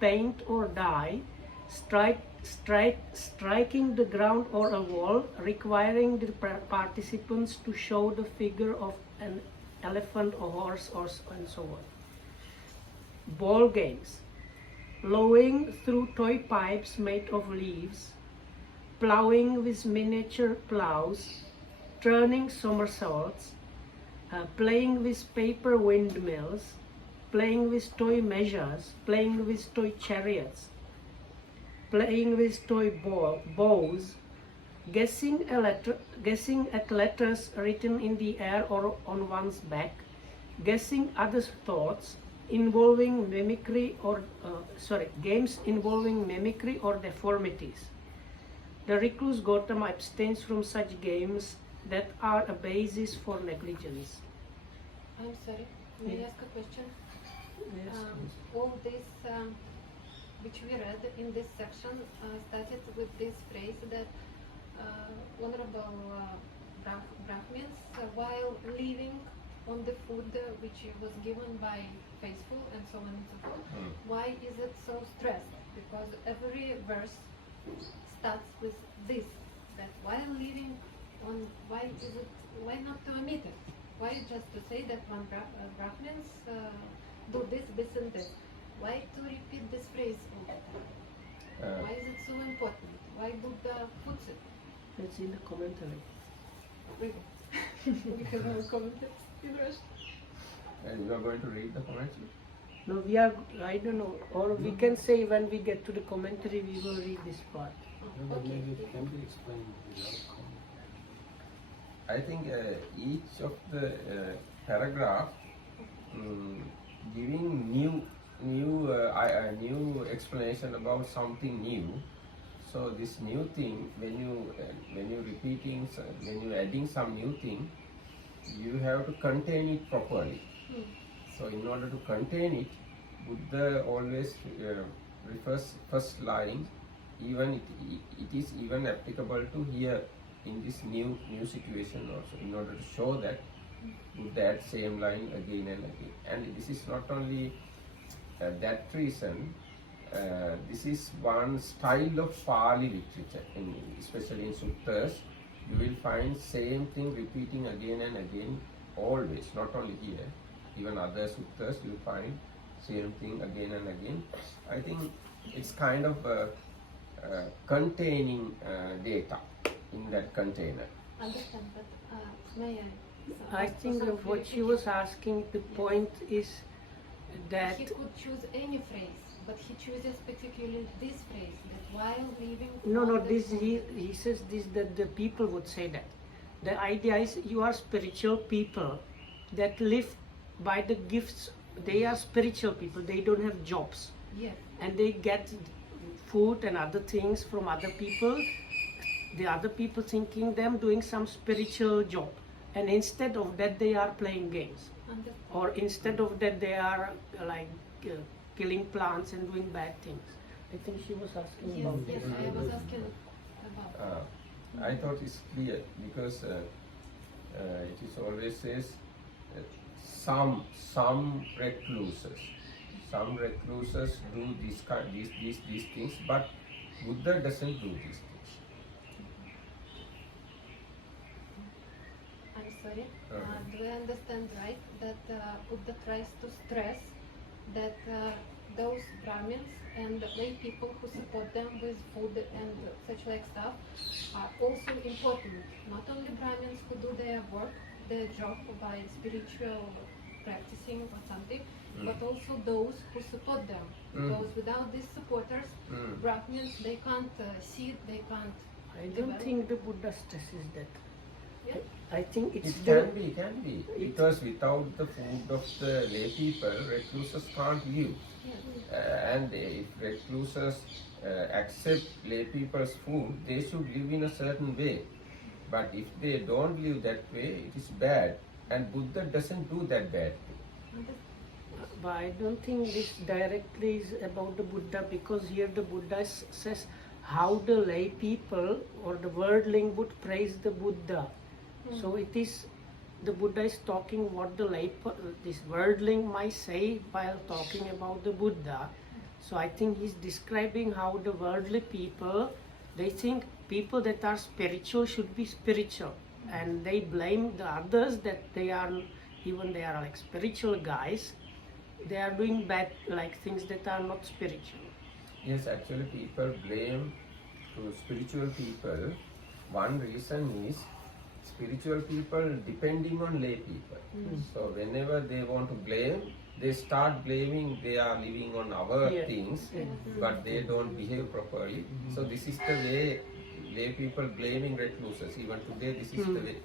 paint or dye, striking the ground or a wall, requiring the participants to show the figure of an elephant or horse or and so on. Ball games. Blowing through toy pipes made of leaves, ploughing with miniature ploughs, turning somersaults, playing with paper windmills, playing with toy measures, playing with toy chariots, playing with toy bows, guessing at letters written in the air or on one's back, guessing others' thoughts, involving mimicry or games involving mimicry or deformities. The recluse Gautama abstains from such games that are a basis for negligence. I'm sorry, may I ask a question? Yes. All this which we read in this section started with this phrase that honorable Brahmins, while living on the food which was given by faithful and so on and so forth. Why is it so stressed? Because every verse starts with this, that while living on, why not to omit it? Why just to say that when Brahmins do this and this? Why to repeat this phrase all the time? Why is it so important? Why Buddha puts it? It's in the commentary. We have no commented in Russian. And you are going to read the commentary? No, we are, I don't know, or we can say when we get to the commentary, we will read this part. Okay. Maybe it can be explained without comment. I think each of the paragraph giving new explanation about something new. So this new thing, when you repeating, when you adding some new thing, you have to contain it properly. So in order to contain it, Buddha always refers first line. Even it is even applicable to here in this new situation also. In order to show that Buddha adds same line again and again. And this is not only that reason. This is one style of Pali literature, especially in suttas. You will find same thing repeating again and again, always, not only here. Even other suttas you find same thing again and again. I think it's kind of containing data in that container. Understand, but may I think of what she was asking, the point is that he could choose any phrase, but he chooses particularly this phrase, that while living. no, this he says this, that the people would say that. The idea is you are spiritual people that live by the gifts. They are spiritual people, they don't have jobs. Yes. And they get food and other things from other people. The other people thinking them doing some spiritual job. And instead of that they are playing games. Understand. Or instead of that they are killing plants and doing bad things. I think she was asking Yes, about yes, that. I was asking about. I thought it's clear because it is always says some recluses do these things, but Buddha doesn't do these things. I'm sorry. Do I understand right that Buddha tries to stress that those Brahmins and lay people who support them with food and such like stuff are also important. Not only Brahmins who do their work, their job by spiritual practicing or something, but also those who support them. Because without these supporters, Brahmins, they can't see, they can't I don't develop. think the Buddha stresses that. Yeah. I think it's It the can be. Because without the food of the lay people, recluses can't live. Yeah. And if recluses accept lay people's food, they should live in a certain way. But if they don't live that way, it is bad. And Buddha doesn't do that bad thing. But I don't think this directly is about the Buddha, because here the Buddha says how the lay people or the worldling would praise the Buddha. So it is, the Buddha is talking what the this worldling might say while talking about the Buddha. So I think he's describing how the worldly people, they think people that are spiritual should be spiritual, and they blame the others that they are, even they are like spiritual guys, they are doing bad things that are not spiritual. Yes, actually people blame to spiritual people. One reason is spiritual people depending on lay people. So whenever they want to blame, they start blaming they are living on our things, but they don't behave properly. So this is the way lay people blaming recluses. Even today this is the way.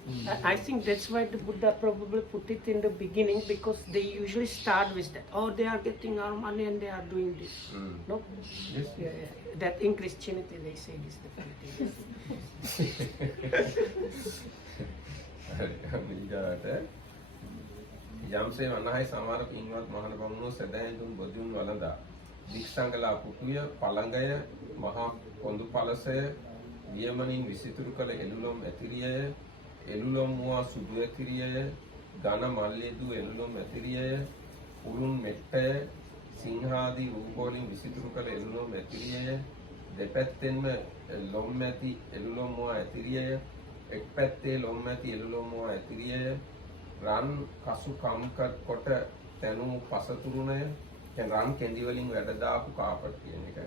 I think that's why the Buddha probably put it in the beginning, because they usually start with that. Oh, they are getting our money and they are doing this. No? Yes. Yeah. That in Christianity they say this definitely. යම්සේ වනහයි සමහර පින්වත් මහණ බමුණෝ සැදැහැඳුන් බොදුන් වළඳා දික්සංගලා පුටුය පළඟය මහා කොඳු පළසය වියමනින් විසිතුරු කළ එළුලොම් ඇතිරියය එළුලොම් මුවා සුදු ඇතිරියය ඝන මල්ලේදු එළුලොම් ඇතිරියය උරුන් මෙට්ටය සිංහාදී රූපවලින් විසිතුරු කළ එළුලොම් ඇතිරියය දෙපැත්තෙන්ම ලොම් ඇති එළුලොම් මුවා ඇතිරියය එක් පැත්තේ ලොම් ඇති එළුලොම් මුවා ඇතිරියය රන් කසු කම්කට් කොට තැනූ පසතුරුණය, රන් කෙඳි වලින් වැඩ දාපු කාපට් කියන එක.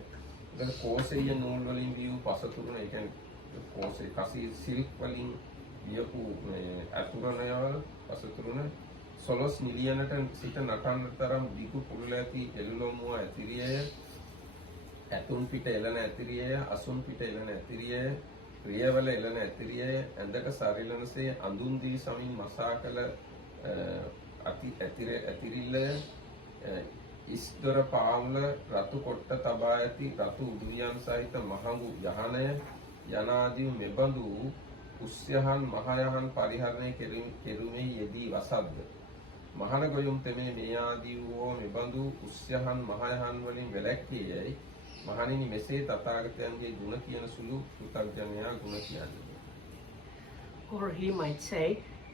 දැන් කෝසෙය නූල් වලින් වියු පසතුරුන ඒ කියන්නේ කෝසෙ කසී සිල්ක් වලින් වියපු මේ අතුරුණයවල පසතුරුන 16 මිලියනට සිට නටන්න තරම් දිගු පුරුල ඇති එල්ලොමුව ඇතිරියය ඇතුන් පිට එළන ඇතිරියය අසුන් පිට එළන ඇතිරියය ප්‍රියවල එළන ඇතිරියය ඇඳක සරිලනසේ අඳුන් දී සමින් මසා කළ ඇතිරිල්ලය ඉස්දොර පාවුල රතු කොට්ට තබා ඇති රතු උදුරියන් සහිත මහඟු යහනය යනාදී මෙබඳු උස්යහන් මහයහන් පරිහරණය කෙරුමේ යෙදී වසද්ද මහන ගොයුම් තෙමේ මේ ආදී වූ මෙබඳු උස්යහන් මහයහන් වලින් වැළැක්කේ යයි මහණෙනි මෙසේ තථාගතයන්ගේ ගුණ කියන සුළු කෘතඥයා ගුණ කියන්නේ. Or he might say,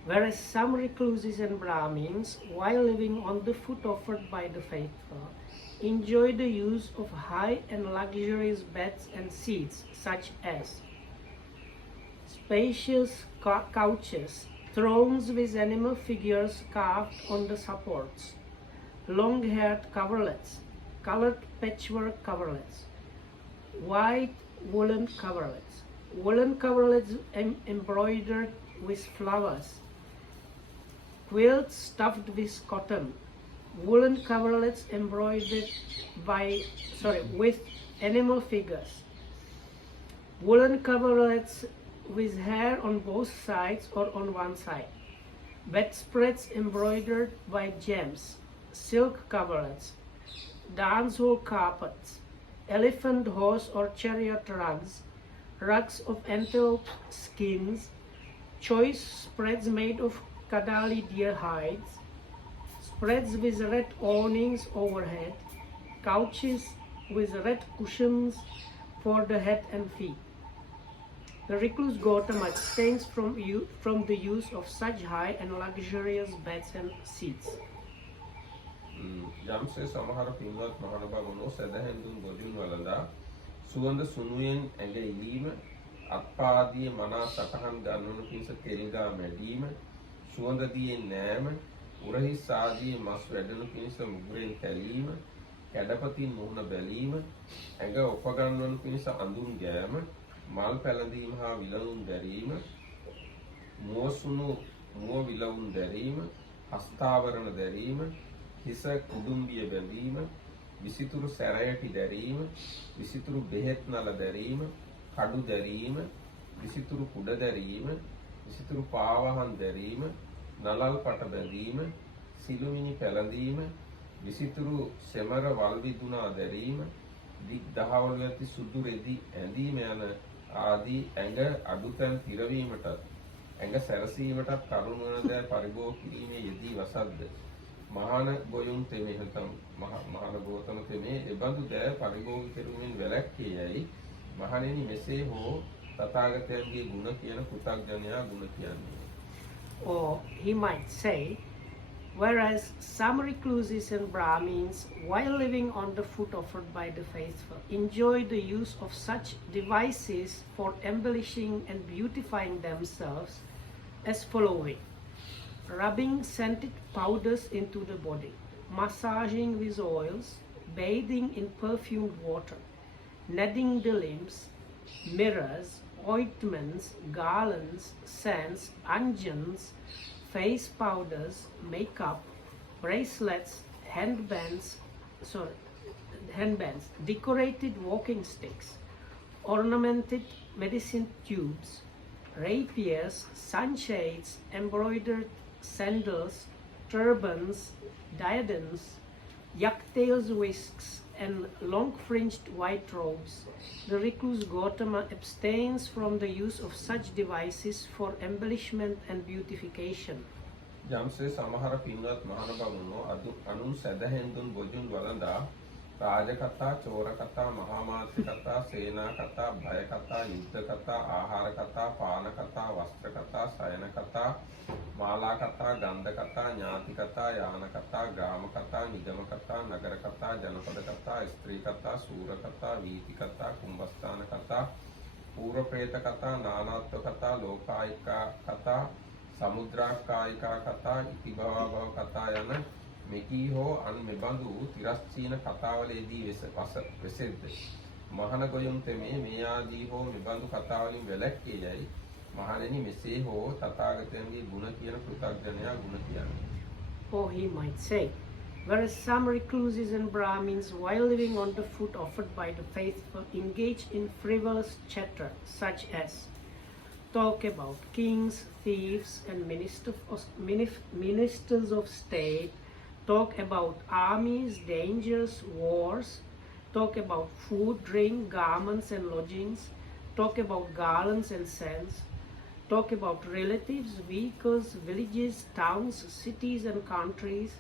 whereas some recluses and Brahmins, while living on the food offered by the faithful, enjoy the use of high and luxurious beds and seats, such as spacious couches, thrones with animal figures carved on the supports, long-haired coverlets, colored patchwork coverlets, white woolen coverlets embroidered with flowers, quilts stuffed with cotton, woolen coverlets embroidered with animal figures, woolen coverlets with hair on both sides or on one side, bedspreads embroidered by gems, silk coverlets, dance hall carpets, elephant, horse or chariot rugs of antelope skins, choice spreads made of Kadali deer hides, spreads with red awnings overhead, couches with red cushions for the head and feet. The recluse Gautama abstains from the use of such high and luxurious beds and seats. යම්සේ සමහර පින්වත් මහණබගුණෝ සදහෙන් දුන් ගොජුන් වලඳා සුවඳ සුනුයෙන් ඇඟ ඉලීම අත්පාදී මනා සටහන් ගන්නවන පිණිස තෙල්ගා මැදීම සුවඳ දියෙන් නෑම උරහිස් ආදී මස් වැඩනු පිණිස මුගුරෙන් කැලීම කැඩපතින් මුහුණ බැලීම ඇඟ ඔපගන්වනු පිණිස අඳුන් ගෑම මල් පැළඳීම හා විලවුන් දැරීම මුව විලවුන් දැරීම හස්තාවරණ දැරීම හිස කුඩුම්බිය බැඳීම විසිතුරු සැරයටි දැරීම විසිතුරු බෙහෙත් නල දැරීම කඩු දැරීම විසිතුරු කුඩ දැරීම විසිතුරු පාවහන් දැරීම නලල් පට බැඳීම සිළුමිණි පැළඳීම විසිතුරු සෙමර වල් විදුනා දැරීම දික් දහවල ඇති සුදු රෙදි ඇඳීම යන ආදී ඇඟ අඩුතැන් පිරවීමටත් ඇඟ සැරසීමටත් කරුණ වන දෑ පරිභෝග කිරීමේ යෙදී වසද්ද මහාන ගොයුන් තෙමේ නැත්නම් මහාන ගෝතම තෙමේ එබඳු දෑ පරිභෝග කෙරුමින් වැළැක්කේ යයි මහණෙනි මෙසේ හෝ තථාගතයන්ගේ ගුණ කියන කෘතඥයා ගුණ කියන්නේ. Or he might say, whereas some recluses and Brahmins, while living on the food offered by the faithful, enjoy the use of such devices for embellishing and beautifying themselves as following: rubbing scented powders into the body, massaging with oils, bathing in perfumed water, kneading the limbs, mirrors, ointments, garlands, scents, unguents, face powders, makeup, bracelets, handbands, decorated walking sticks, ornamented medicine tubes, rapiers, sunshades, embroidered sandals, turbans, diadems, yak-tails whisks, and long-fringed white robes. The recluse Gautama abstains from the use of such devices for embellishment and beautification. යම්සේ සමහර පින්වත් මහණබගුණෝ අනුන් සැදහෙන් දුන් ගොජුන් වළඳා රාජ කතා, චෝර කතා, මහා මාත්‍ය කතා, සේනා කතා, භය කතා, යුද්ධ කතා, ආහාර කතා, පාන කතා, වස්ත්‍ර කතා, සයන කතා, මාලා කතා, ගන්ධ කතා, ඥාති කතා, යාන කතා, ග්‍රාම කතා, නිගම කතා, නගර කතා, ජනපද කතා, ස්ත්‍රී කතා, සූර කතා, වීති කතා, කුම්භස්ථාන කතා, පූර්ව ප්‍රේත කතා, නානාත්ව කතා, ලෝකායිකා කතා, සමුද්‍රාකායිකා කතා, ඉතිභව කතා යන මෙකී හෝ අන් මෙබඳු තිරස්චීන කතාවලේදී වෙසෙද්ද මහන ගොයුම් තෙමේ මේ ආදී හෝ මෙබඳු කතා වලින් වැළැක්කේ යයි මහණෙනි මෙසේ හෝ තථාගතයන්ගේ ගුණ කියන පෘථග්ජනයා ගුණ කියන්නේ. Or he might say, whereas some recluses and Brahmins, while living on the food offered by the faithful, engage in frivolous chatter, such as talk about kings, thieves, and ministers of state, talk about armies, dangers, wars, talk about food, drink, garments, and lodgings, talk about garlands and scents, talk about relatives, vehicles, villages, towns, cities, and countries,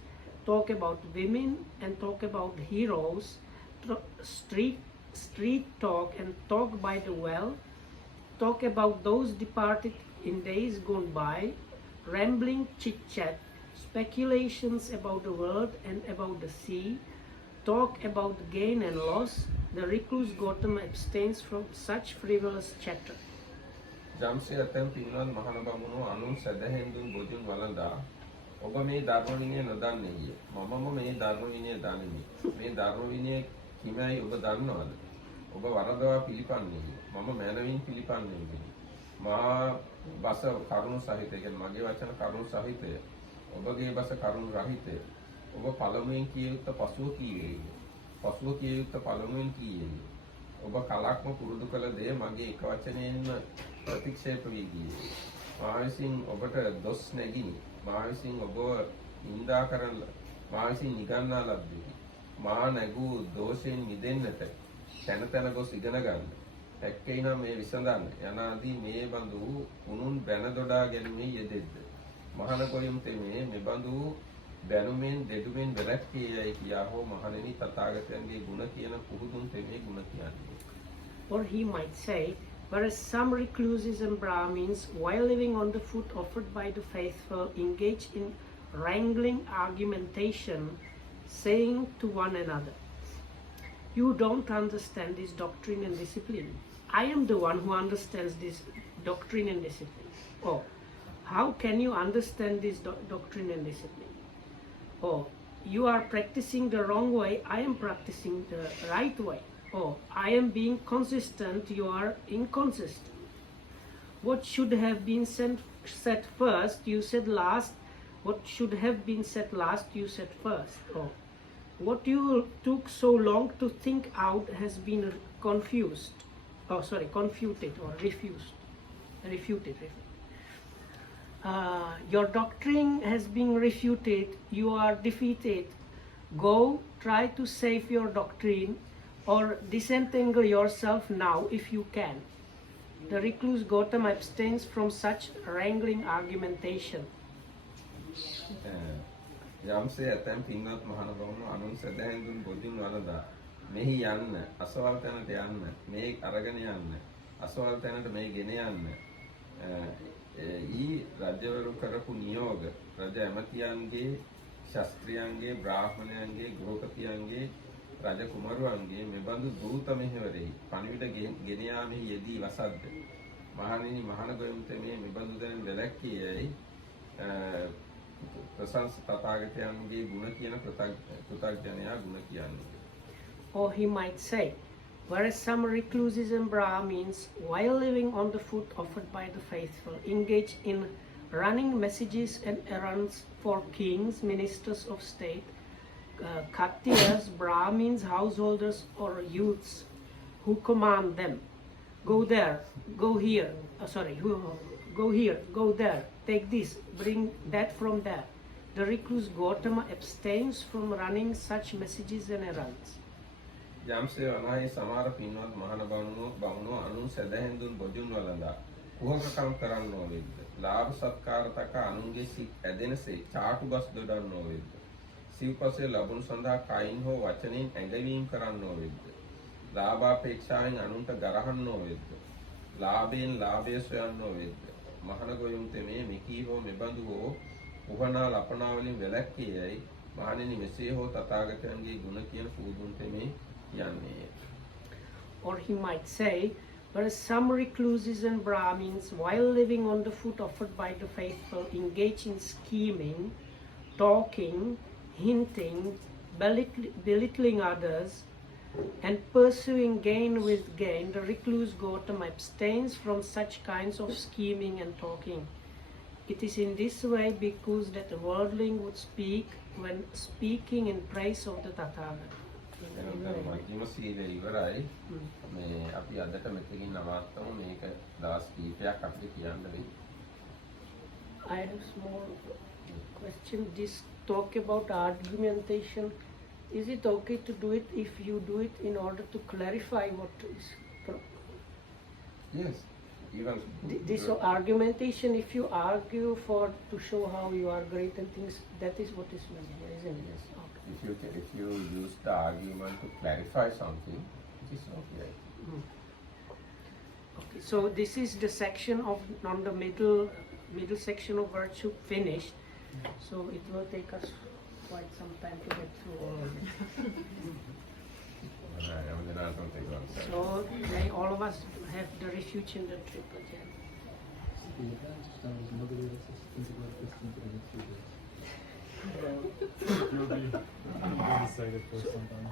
talk about women, and talk about heroes, street talk and talk by the well, talk about those departed in days gone by, rambling chit-chat, speculations about the world and about the sea, talk about gain and loss. The recluse Gautama abstains from such frivolous chatter. ජම්සේ ඇතැම් පින්වත් මහණ බමුණෝ අනුන් සැදැහෙන් දුන් බොජුන් වළඳා ඔබ මේ ධර්ම විනය නොදන්නේය. මමම මේ ධර්ම විනය දනිමි. මේ ධර්ම විනය කිමයි ඔබ දන්නවද? ඔබ වරදවා පිළිපන්නේය. මම මනවින් පිළිපන්නේමි. මා බස කරුණු සහිතය. කියන්නේ මගේ වචන කරුණු සහිතය. ඔබගේ බස කරුණු රහිතය. ඔබ පළමුවෙන් කිය යුත්ත පසුව කීවේය. පසුව කිය යුත්ත පළමුවෙන් කීවේය. ඔබ කලක්ම පුරුදු කළ දේ මගේ එක වචනයෙන්ම ප්‍රතික්ෂේප වී ගියේ. මා විසින් ඔබට දොස් නැගිනි. මා විසින් ඔබ නිඳා කරන මා විසින් නිගන්නා ලද්දේ. මා නැගූ දෝෂයෙන් මිදෙන්නට තැන තැන ගොස් ඉගෙන ගන්න. හැක්කේ නම් මේ විසඳන්න. යනාදී මේ බඳු උනුන් බැන දොඩා ගැනීමේ යෙදෙද්ද. මහාන ගොයම් තෙමේ මේ බඳු බැනුමෙන් දෙඩුමෙන් වැළැක්කේ යයි කියා හෝ මහණෙනි තථාගතයන්ගේ ගුණ කියන පුහුදුන් තෙමේ ගුණ කියන්නේ. Or he might say, whereas some recluses and Brahmins, while living on the food offered by the faithful, engage in wrangling argumentation, saying to one another, you don't understand this doctrine and discipline. I am the one who understands this doctrine and discipline. Or, how can you understand this doctrine and discipline? Or, you are practicing the wrong way, I am practicing the right way. Or, I am being consistent, you are inconsistent. What should have been said first, you said last. What should have been said last, you said first. Or, what you took so long to think out has been confuted or refuted. Your doctrine has been refuted, you are defeated. Go, try to save your doctrine, or disentangle yourself now if you can. The recluse Gautama abstains from such wrangling argumentation. යම්සේ ඇතැම් පින්වත් මහණ බමුණෝ අනුන් සැදැහෙන් දුන් බොජුන් වළඳා මෙහි යන්න අසවල් තැනට යන්න මේ අරගෙන යන්න අසවල් තැනට මේ ගෙන යන්න ඊ රජවරු කරපු නියෝග රජ ඇමතියන්ගේ ශාස්ත්‍රියන්ගේ බ්‍රාහ්මණයන්ගේ ගෘහපතියන්ගේ රජ කුමරුවන්ගේ මෙබඳු දූත මෙහෙවරෙහි පණිවිඩ ගෙන යාමෙහි යෙදී වසද්ද මහණෙනි මහණ ගොයම් තෙමේ මෙබඳු දැන් වැළැක්කේ යයි ප්‍රසංස තථාගතයන්ගේ ගුණ කියන පෘථග්ජනයා ගුණ කියන්නේ. Or he might say, whereas some recluses and Brahmins, while living on the food offered by the faithful, engage in running messages and errands for kings, ministers of state, Khattiyas, Brahmins, householders, or youths who command them, go there, go here, go here, go there, take this, bring that from there. The recluse Gautama abstains from running such messages and errands. යම්සේ අනාහි සමහර පින්වත් මහණ බමුණෝ අනුන් සැදැහෙන් දුන් බොජුන් වළඳා කුහකකම් කරන්නෝ වෙද්ද. ලාභ සත්කාර තක අනුන්ගේ සිත් ඇදෙනසේ චාටු බස් දොඩන්නෝ වෙද්ද. සිව්පසේ ලැබුණු සඳහා කයින් හෝ වචනෙන් ඇඟවීම් කරන්නෝ වෙද්ද. ලාභාපේක්ෂාවෙන් අනුන්ට ගරහන්නෝ වෙද්ද. ලාභයෙන් ලාභය සොයන්නෝ වෙද්ද. මහණ ගොයුම් තෙමේ මිකී හෝ මෙබඳු හෝ උහනා ලපනා වලින් වැළැක්කේ යයි මහණෙනි මෙසේ හෝ තථාගතයන්ගේ ගුණ කියන පුදුන් තෙමේ කියන්නේ. Or he might say, whereas some recluses and Brahmins, while living on the food offered by the faithful, engage in scheming, talking, hinting, belittling others, and pursuing gain with gain, the recluse Gautama abstains from such kinds of scheming and talking. It is in this way because that the worldling would speak when speaking in praise of the Tathagata. මධ්‍යම සීලය ඉවරයි. Hmm. මේ අපි අදට මෙතකින් නවත්තමු. මේක දවස් කීපයක් අපිට කියන්න වෙයි. I have small question. This talk about argumentation, is it okay to do it if you do it in order to clarify what is Yes. Even this argumentation? If you argue for to show how you are great and things, that is what is meant here, isn't it? Yes. Okay. if you use the argument to clarify something, it is okay. Mm. Okay. So this is the section of on the middle section of virtue finished. So it will take us quite some time to get through all of it. Right, I'm gonna don't take long time. So may all of us have the refuge in the trip again. You'll be decided for some time.